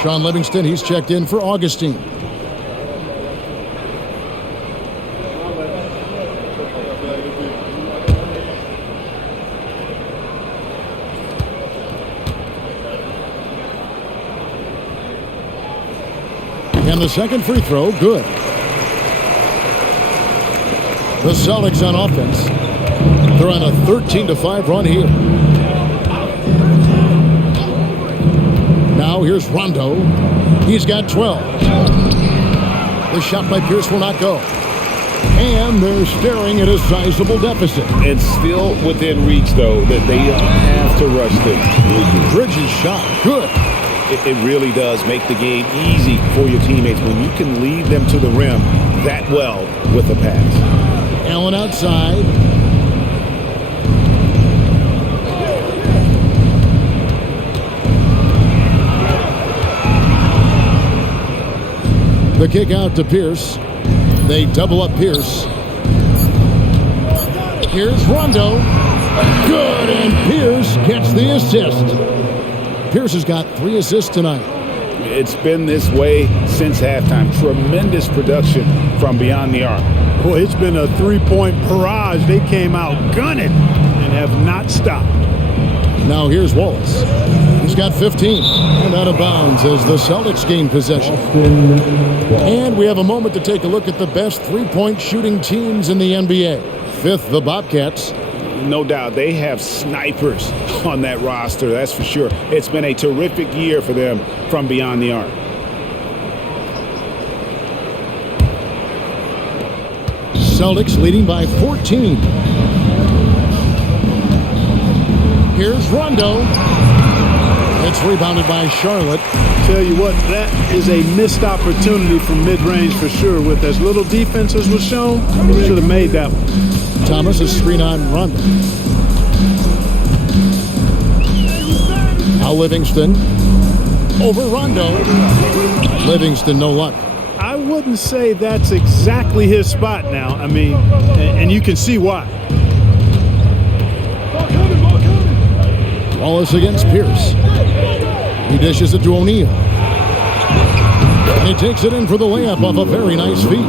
Sean Livingston, he's checked in for Augustine. And the second free throw, good. The Celtics on offense. They're on a 13-5 run here. Now here's Rondo. He's got 12. The shot by Pierce will not go. And they're staring at a sizable deficit. It's still within reach, though, that they don't have to rush them. Bridges shot, good. It really does make the game easy for your teammates when you can lead them to the rim that well with a pass. Allen outside. The kick out to Pierce. They double up Pierce. Here's Rondo. Good, and Pierce gets the assist. Pierce has got 3 assists tonight. It's been this way since halftime. Tremendous production from beyond the arc. Boy, it's been a 3-point barrage. They came out gunning and have not stopped. Now here's Wallace. He's got 15 and out of bounds as the Celtics gain possession. And we have a moment to take a look at the best 3-point shooting teams in the NBA. 5th, the Bobcats. No doubt they have snipers on that roster, that's for sure. It's been a terrific year for them from beyond the arc. Celtics leading by 14. Here's Rondo. It's rebounded by Charlotte. Tell you what, that is a missed opportunity from mid-range for sure. With as little defense as was shown, should have made that one. Thomas is screen on Rondo. Now Livingston over Rondo. Livingston, no luck. I wouldn't say that's exactly his spot now. I mean, and you can see why. Wallace against Pierce. He dishes it to O'Neal. And he takes it in for the layup off a very nice feed.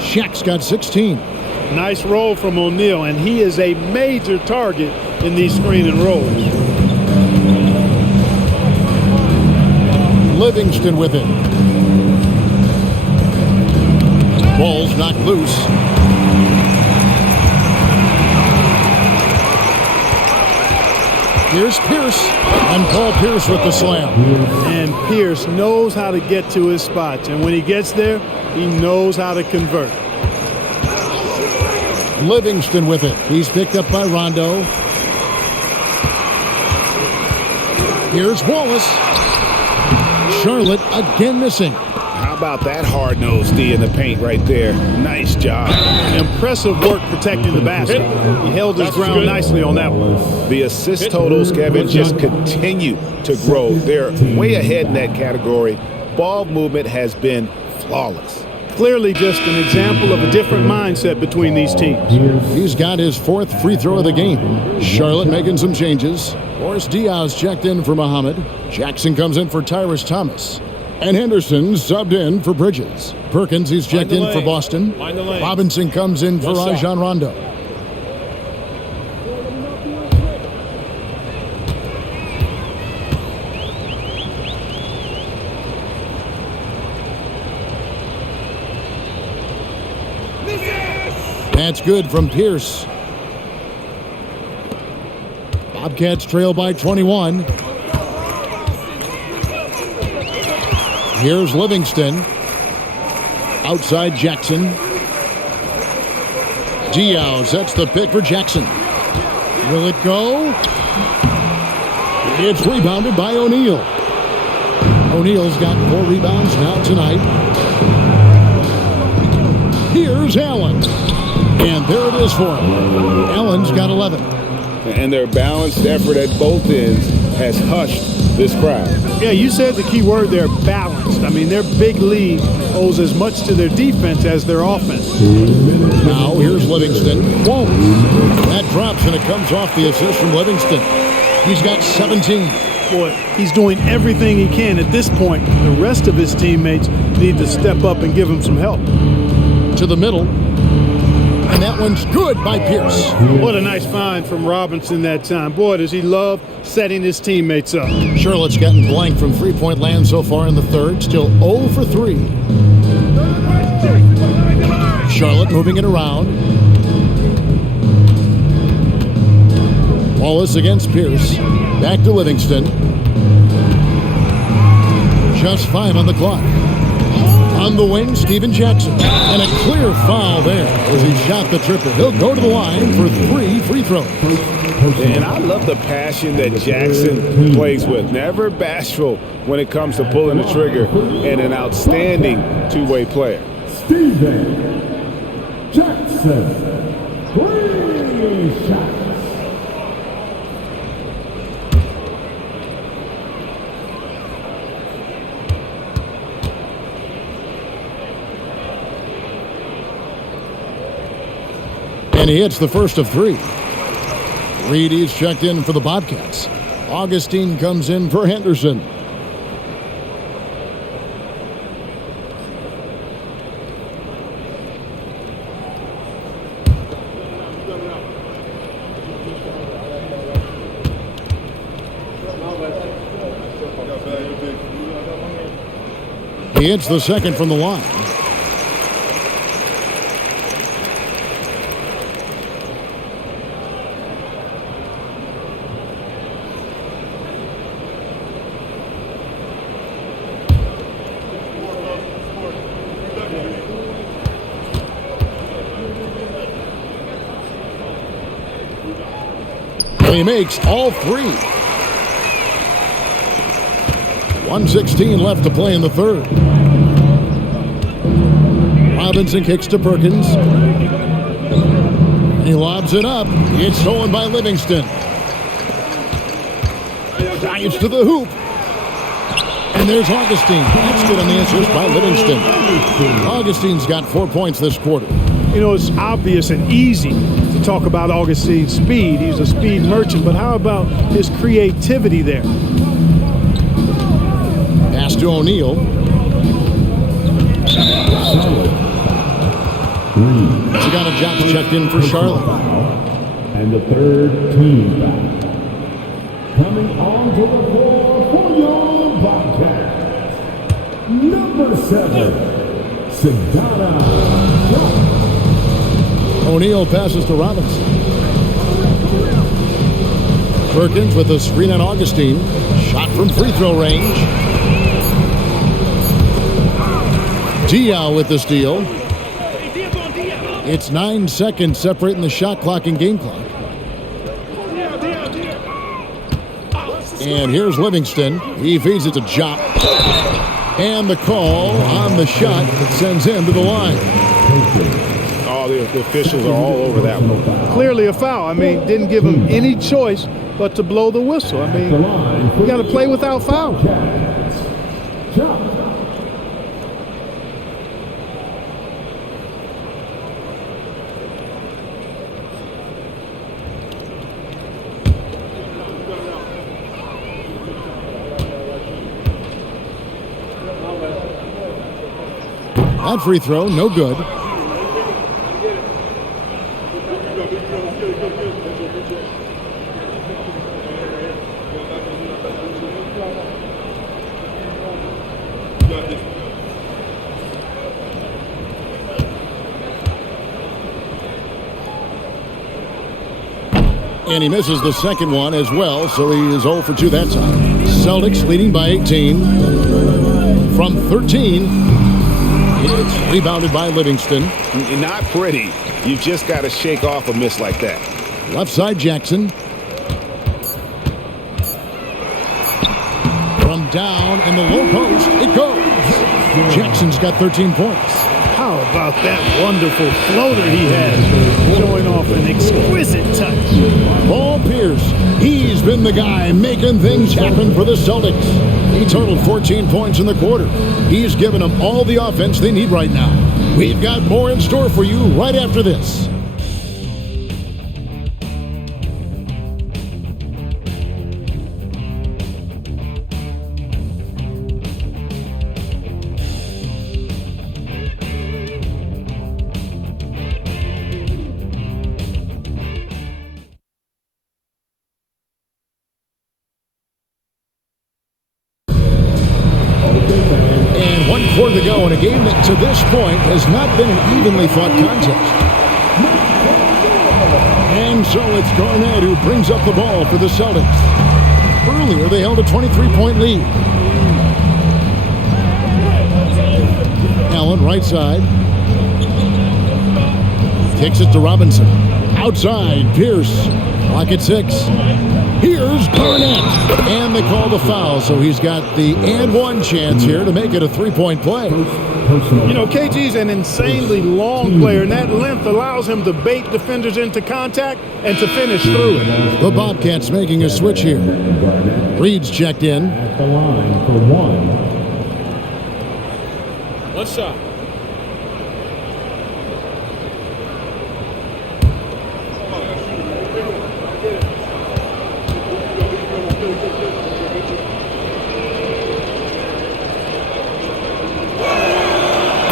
Shaq's got 16. Nice roll from O'Neal, and he is a major target in these screen and rolls. Livingston with it. Ball's knocked loose. Here's Pierce, and Paul Pierce with the slam. And Pierce knows how to get to his spots, and when he gets there, he knows how to convert. Livingston with it. He's picked up by Rondo. Here's Wallace. Charlotte again missing. How about that hard-nosed D in the paint right there? Nice job. Impressive work protecting the basket. He held his ground nicely on that one. The assist totals, Kevin, just continue to grow. They're way ahead in that category. Ball movement has been flawless. Clearly just an example of a different mindset between these teams. He's got his 4th free throw of the game. Charlotte making some changes. Boris Diaz checked in for Muhammad. Jackson comes in for Tyrus Thomas. And Henderson subbed in for Bridges. Perkins, he's checked in for Boston. Robinson comes in for Rajon Rondo. That's good from Pierce. Bobcats trail by 21. Here's Livingston. Outside Jackson. Diaz sets the pick for Jackson. Will it go? It's rebounded by O'Neal. O'Neal's got 4 rebounds now tonight. Here's Allen. And there it is for him. Allen's got 11. And their balanced effort at both ends has hushed this crowd. Yeah, you said the key word there, balanced. I mean, their big lead owes as much to their defense as their offense. Now here's Livingston. Whoa. That drops and it comes off the assist from Livingston. He's got 17. Boy, he's doing everything he can at this point. The rest of his teammates need to step up and give him some help. To the middle. And that one's good by Pierce. What a nice find from Robinson that time. Boy, does he love setting his teammates up. Charlotte's gotten blank from three-point land so far in the third. Still 0 for 3. Charlotte moving it around. Wallace against Pierce. Back to Livingston. Just 5 on the clock. On the wing, Steven Jackson. And a clear foul there as he shot the triple. He'll go to the line for 3 free throws. And I love the passion that Jackson plays with. Never bashful when it comes to pulling the trigger, and an outstanding two-way player. Steven Jackson. 3 shots. And he hits the first of 3. Reedy's checked in for the Bobcats. Augustine comes in for Henderson. He hits the second from the line. He makes all 3. 1:16 left to play in the third. Robinson kicks to Perkins. He lobs it up. It's stolen by Livingston. Giants to the hoop. And there's Augustine. That's good on the assist by Livingston. Augustine's got 4 points this quarter. You know, it's obvious and easy to talk about Augustine's speed. He's a speed merchant, but how about his creativity there? Pass to O'Neal. Charlotte. 3. Chicana Jocks checked in for Charlotte. And the third team foul. Coming onto the floor for your Bobcats, number 7, Chicana Jocks. O'Neal passes to Robinson. Perkins with a screen on Augustine. Shot from free throw range. Diaw with the steal. It's 9 seconds separating the shot clock and game clock. And here's Livingston. He feeds it to Jop. And the call on the shot that sends him to the line. Oh, the officials are all over that one. Clearly a foul. I mean, didn't give him any choice but to blow the whistle. I mean, we got to play without fouls. That free throw, no good. And he misses the second one as well, so he is 0 for 2 that time. Celtics leading by 18. From 13, it's rebounded by Livingston. Not pretty. You just got to shake off a miss like that. Left side, Jackson. From down in the low post, it goes. Jackson's got 13 points. How about that wonderful floater he has, showing off an exquisite touch. Paul Pierce, he's been the guy making things happen for the Celtics. He totaled 14 points in the quarter. He's given them all the offense they need right now. We've got more in store for you right after this. To go in a game that to this point has not been an evenly fought contest. And so it's Garnett who brings up the ball for the Celtics. Earlier they held a 23-point lead. Allen right side. Kicks it to Robinson. Outside, Pierce. Clock at 6. Here's Garnett. And they call the foul, so he's got the and one chance here to make it a 3-point play. You know, KG's an insanely long player, and that length allows him to bait defenders into contact and to finish through it. The Bobcats making a switch here. Reed's checked in. At the line for 1. One shot.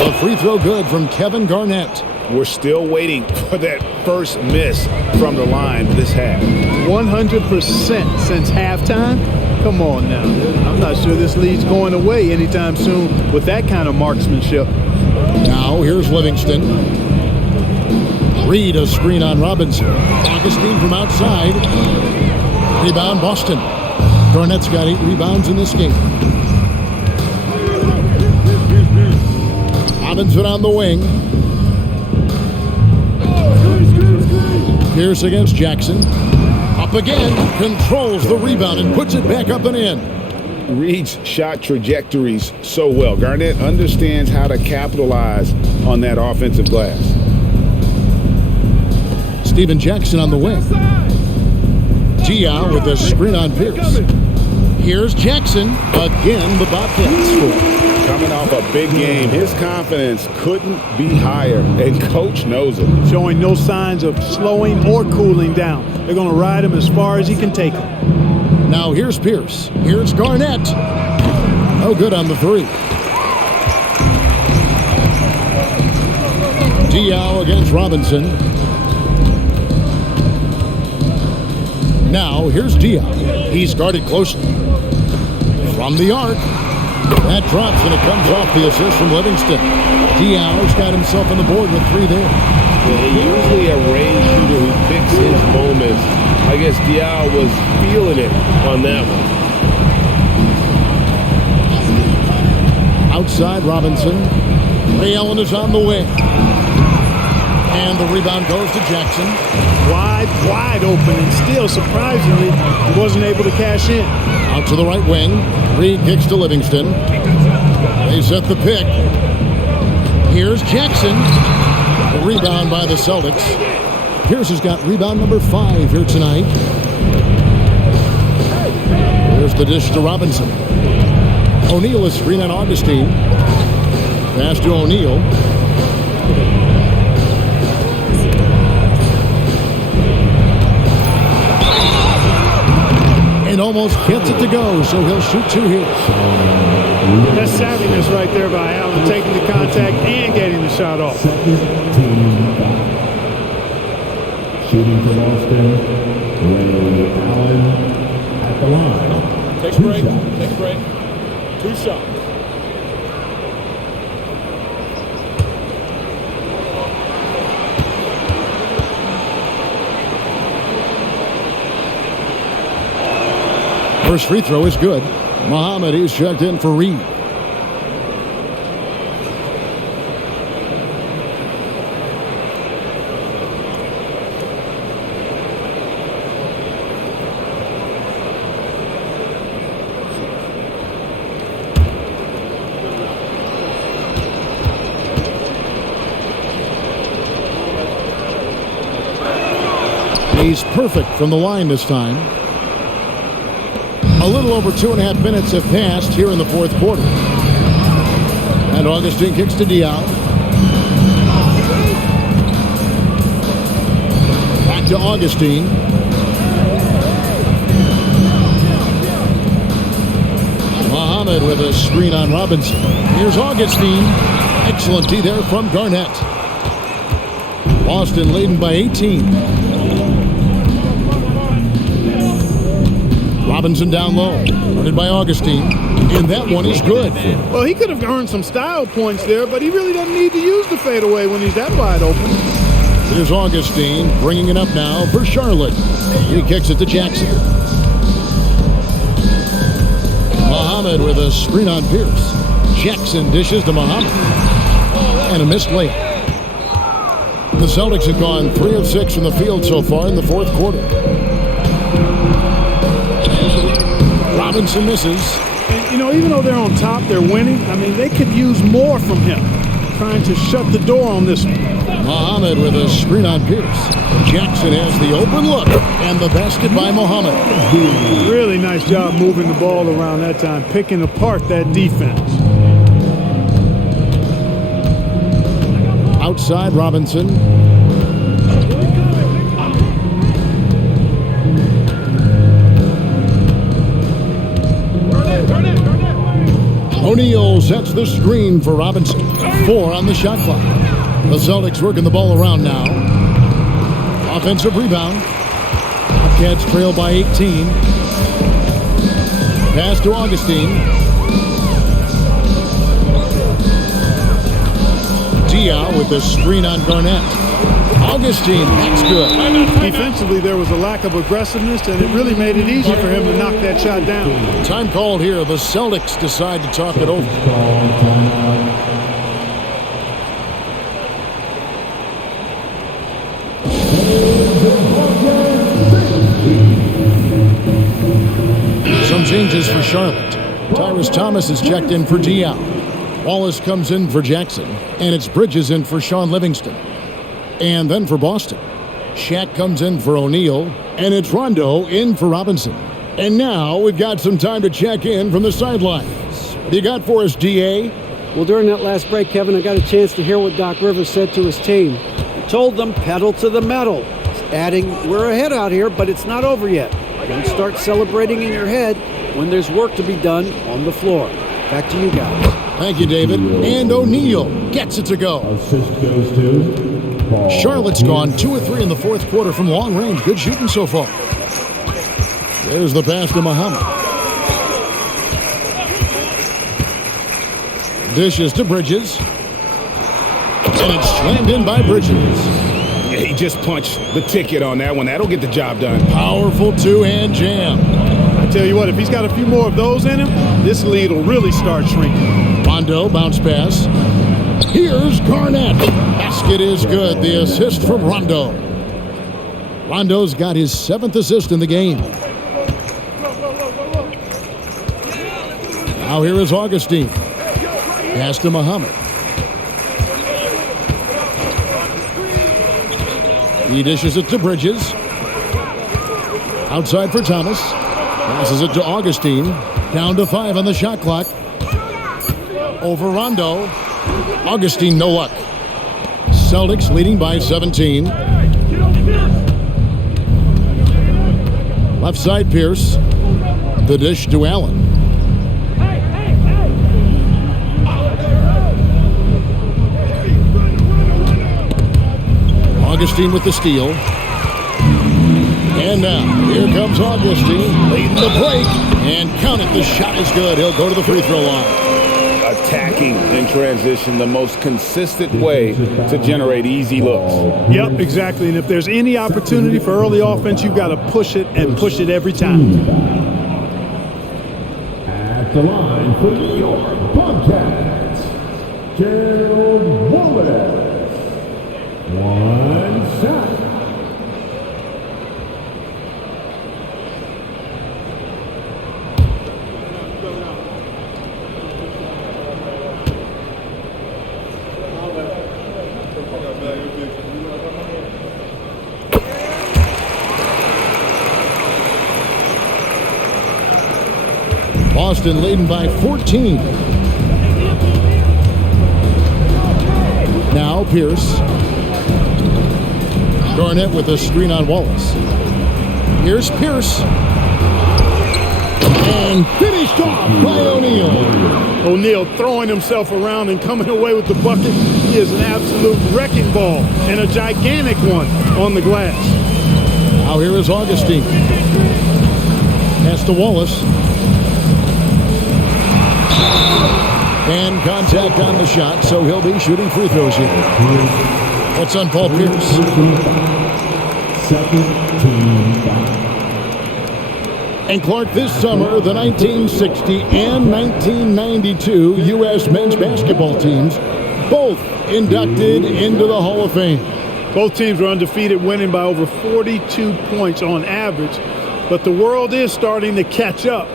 A free throw good from Kevin Garnett. We're still waiting for that first miss from the line this half. 100% since halftime? Come on now. I'm not sure this lead's going away anytime soon with that kind of marksmanship. Now here's Livingston. Reed a screen on Robinson. Augustine from outside. Rebound Boston. Garnett's got 8 rebounds in this game. Robinson on the wing. Pierce against Jackson. Up again. Controls the rebound and puts it back up and in. Reads shot trajectories so well. Garnett understands how to capitalize on that offensive glass. Steven Jackson on the wing. Diaw with a screen on Pierce. Here's Jackson. Again, the Bobcats score. Coming off a big game, his confidence couldn't be higher, and coach knows it. Showing no signs of slowing or cooling down. They're going to ride him as far as he can take him. Now here's Pierce. Here's Garnett. No good on the 3. Diao against Robinson. Now, here's Diao. He's guarded closely. From the arc. That drops, and it comes off the assist from Livingston. Diao's got himself on the board with 3 there. Usually a range shooter who picks his moments. I guess Diao was feeling it on that one. Outside Robinson. Ray Allen is on the way. And the rebound goes to Jackson. Wide open, and still, surprisingly, he wasn't able to cash in. Out to the right wing. Reed kicks to Livingston. They set the pick. Here's Jackson. The rebound by the Celtics. Pierce has got rebound number 5 here tonight. There's the dish to Robinson. O'Neal is screen on Augustine. Pass to O'Neal. And almost gets it to go, so he'll shoot 2 here. That's savviness right there by Allen, taking the contact and getting the shot off. Second team foul. Shooting for Boston, Ray Allen at the line. Take a break. Take a break. 2 shots. First free throw is good. Muhammad is checked in for Reed. He's perfect from the line this time. A little over 2.5 minutes have passed here in the 4th quarter. And Augustine kicks to Diao. Back to Augustine. Muhammad with a screen on Robinson. Here's Augustine. Excellent D there from Garnett. Boston leading by 18. Robinson down low, running by Augustine, and that one is good. Well, he could have earned some style points there, but he really doesn't need to use the fadeaway when he's that wide open. Here's Augustine bringing it up now for Charlotte. He kicks it to Jackson. Muhammad with a screen on Pierce. Jackson dishes to Muhammad, and a missed layup. The Celtics have gone 3 of 6 from the field so far in the 4th quarter. Robinson misses. And, you know, even though they're on top, they're winning. I mean, they could use more from him, trying to shut the door on this one. Muhammad with a screen on Pierce. Jackson has the open look, and the basket by Muhammad. Really nice job moving the ball around that time, picking apart that defense. Outside Robinson. O'Neal sets the screen for Robinson. 4 on the shot clock. The Celtics working the ball around now. Offensive rebound. Bobcats trail by 18. Pass to Augustine. Diao with the screen on Garnett. Augustine, that's good. Defensively, there was a lack of aggressiveness, and it really made it easy for him to knock that shot down. Time called here. The Celtics decide to talk it over. Some changes for Charlotte. Tyrus Thomas is checked in for Diao. Wallace comes in for Jackson, and it's Bridges in for Sean Livingston. And then for Boston, Shaq comes in for O'Neal, and it's Rondo in for Robinson. And now we've got some time to check in from the sidelines. What do you got for us, DA? Well, during that last break, Kevin, I got a chance to hear what Doc Rivers said to his team. He told them pedal to the metal, adding, we're ahead out here, but it's not over yet. Don't start celebrating in your head when there's work to be done on the floor. Back to you guys. Thank you, David. And O'Neal gets it to go. Assist goes to Paul Charlotte's gone 2 of 3 in the fourth quarter from long range. Good shooting so far. There's the pass to Muhammad. Dishes to Bridges. And it's slammed in by Bridges. Yeah, he just punched the ticket on that one. That'll get the job done. Powerful two-hand jam. I tell you what, if he's got a few more of those in him, this lead will really start shrinking. Rondo, bounce pass. Here's Garnett. Basket is good. The assist from Rondo. Rondo's got his 7th assist in the game. Now here is Augustine. Pass to Muhammad. He dishes it to Bridges. Outside for Thomas. Passes it to Augustine. Down to 5 on the shot clock. Over Rondo. Augustine, no luck. Celtics leading by 17. Left side, Pierce. The dish to Allen. Augustine with the steal. And now, here comes Augustine. Late in the break. And count it, the shot is good. He'll go to the free throw line. Attacking in transition, the most consistent way to generate easy looks. Yep, exactly. And if there's any opportunity for early offense, you've got to push it and push it every time. At the line for New York Bobcats, Charlotte Bobcats. One shot. Boston leading by 14. Now Pierce. Garnett with a screen on Wallace. Here's Pierce. And finished off by O'Neal. O'Neal throwing himself around and coming away with the bucket. He is an absolute wrecking ball and a gigantic one on the glass. Now here is Augustine. Pass to Wallace. And contact on the shot, so he'll be shooting free throws here. That's on Paul Pierce. And Clark, this summer, the 1960 and 1992 U.S. men's basketball teams both inducted into the Hall of Fame. Both teams were undefeated, winning by over 42 points on average. But the world is starting to catch up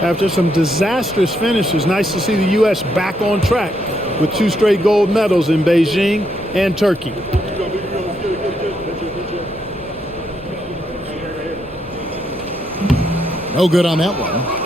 after some disastrous finishes. Nice to see the U.S. back on track with 2 straight gold medals in Beijing and Turkey. No good on that one.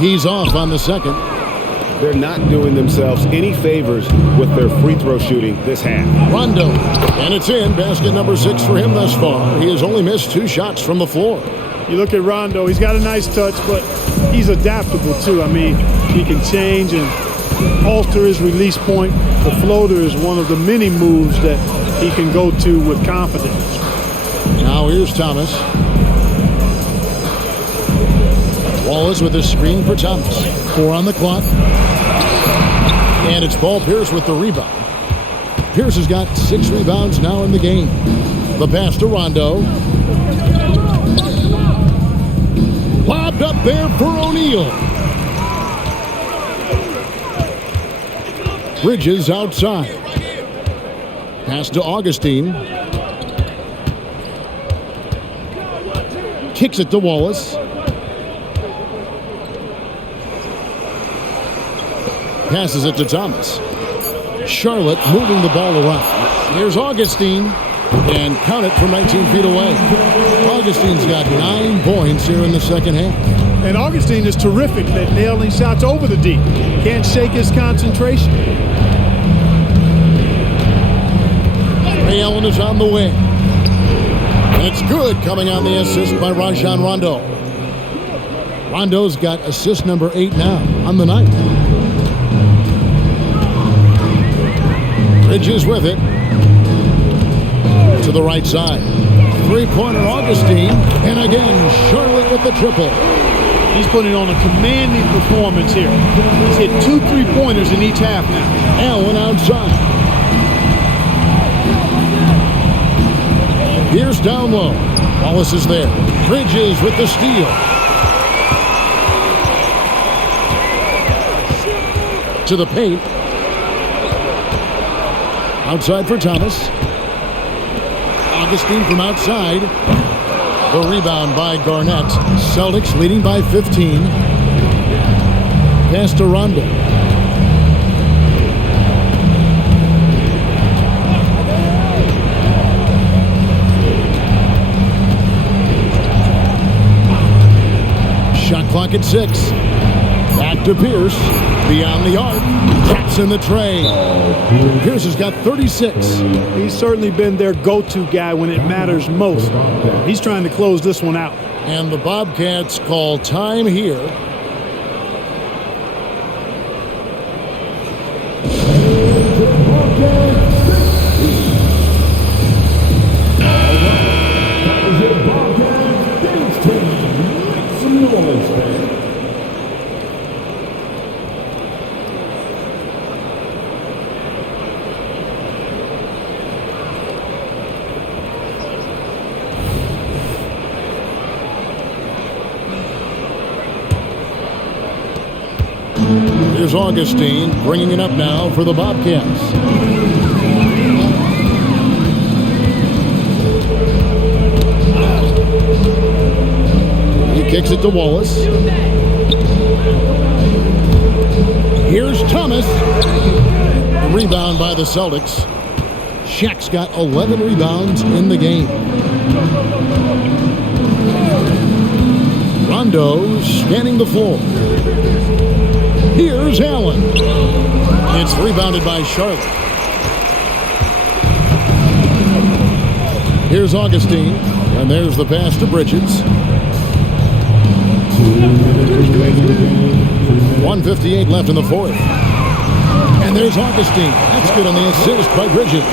He's off on the second. They're not doing themselves any favors with their free throw shooting this half. Rondo, and it's in. Basket number 6 for him thus far. He has only missed 2 shots from the floor. You look at Rondo, he's got a nice touch, but he's adaptable too. I mean, he can change and alter his release point. The floater is one of the many moves that he can go to with confidence. Now here's Thomas. Wallace with a screen for Thomas. 4 on the clock. And it's Paul Pierce with the rebound. Pierce has got 6 rebounds now in the game. The pass to Rondo. Lobbed up there for O'Neal. Bridges outside. Pass to Augustine. Kicks it to Wallace. Passes it to Thomas. Charlotte moving the ball around. Here's Augustine, and count it from 19 feet away. Augustine's got 9 points here in the second half. And Augustine is terrific at nailing shots over the D. Can't shake his concentration. Ray Allen is on the wing. And it's good, coming on the assist by Rajon Rondo. Rondo's got assist number 8 now on the night. Bridges with it. To the right side. Three-pointer Augustine. And again, Charlotte with the triple. He's putting on a commanding performance here. He's hit 2 3-pointers in each half now. Allen outside. Here's down low. Wallace is there. Bridges with the steal. To the paint. Outside for Thomas. Augustine from outside. The rebound by Garnett. Celtics leading by 15. Pass to Rondo. Shot clock at 6. Back to Pierce. Beyond the arc. Taps in the tray. Pierce has got 36. He's certainly been their go-to guy when it matters most. He's trying to close this one out. And the Bobcats call time here. Here's Augustine bringing it up now for the Bobcats. He kicks it to Wallace. Here's Thomas. Rebound by the Celtics. Shaq's got 11 rebounds in the game. Rondo scanning the floor. Here's Allen. It's rebounded by Charlotte. Here's Augustine. And there's the pass to Bridges. 1:58 left in the fourth. And there's Augustine. That's good on the assist by Bridges.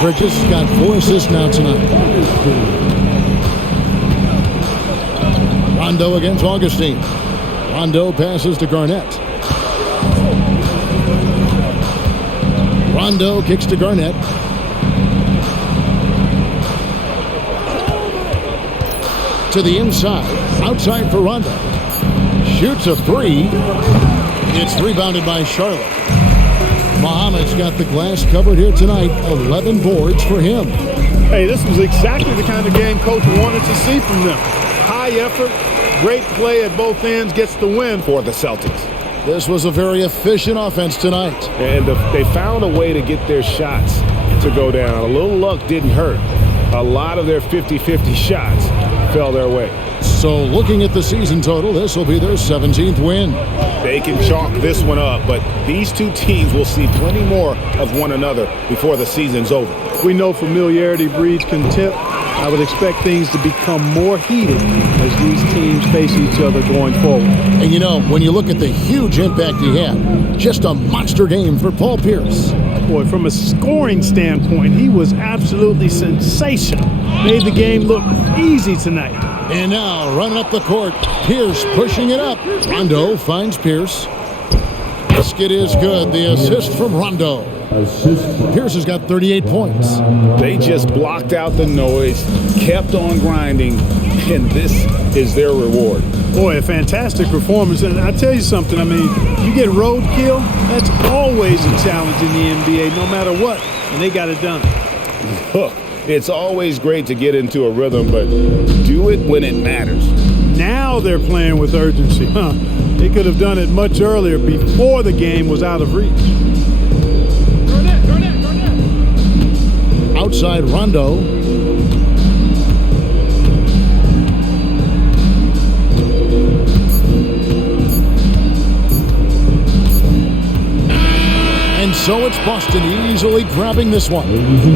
Bridges has got 4 assists now tonight. Rondo against Augustine. Rondo passes to Garnett. Rondo kicks to Garnett. To the inside. Outside for Rondo. Shoots a 3. It's rebounded by Charlotte. Muhammad's got the glass covered here tonight. 11 boards for him. Hey, this was exactly the kind of game Coach wanted to see from them. High effort. Great play at both ends, gets the win for the Celtics. This was a very efficient offense tonight. And they found a way to get their shots to go down. A little luck didn't hurt. A lot of their 50-50 shots fell their way. So looking at the season total, this will be their 17th win. They can chalk this one up, but these two teams will see plenty more of one another before the season's over. We know familiarity breeds contempt. I would expect things to become more heated as these teams face each other going forward. And you know, when you look at the huge impact he had, just a monster game for Paul Pierce. Boy, from a scoring standpoint, he was absolutely sensational. Made the game look easy tonight. And now, running up the court, Pierce pushing it up. Rondo finds Pierce. Basket is good. The assist from Rondo. Pierce has got 38 points. They just blocked out the noise, kept on grinding, and this is their reward. Boy, a fantastic performance. And I tell you something, I mean, you get roadkill, that's always a challenge in the NBA, no matter what, and they got it done. Look, it's always great to get into a rhythm, but do it when it matters. Now they're playing with urgency. They could have done it much earlier, before the game was out of reach. Outside Rondo. And so it's Boston easily grabbing this one.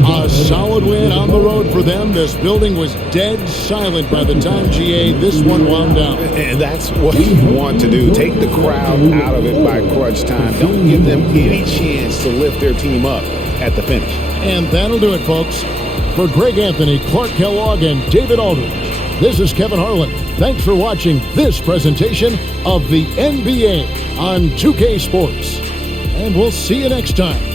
A solid win on the road for them. This building was dead silent by the time, GA, this one wound down. And that's what you want to do. Take the crowd out of it by crunch time. Don't give them any chance to lift their team up at the finish. And that'll do it, folks. For Greg Anthony, Clark Kellogg, and David Aldridge, this is Kevin Harlan. Thanks for watching this presentation of the NBA on 2K Sports. And we'll see you next time.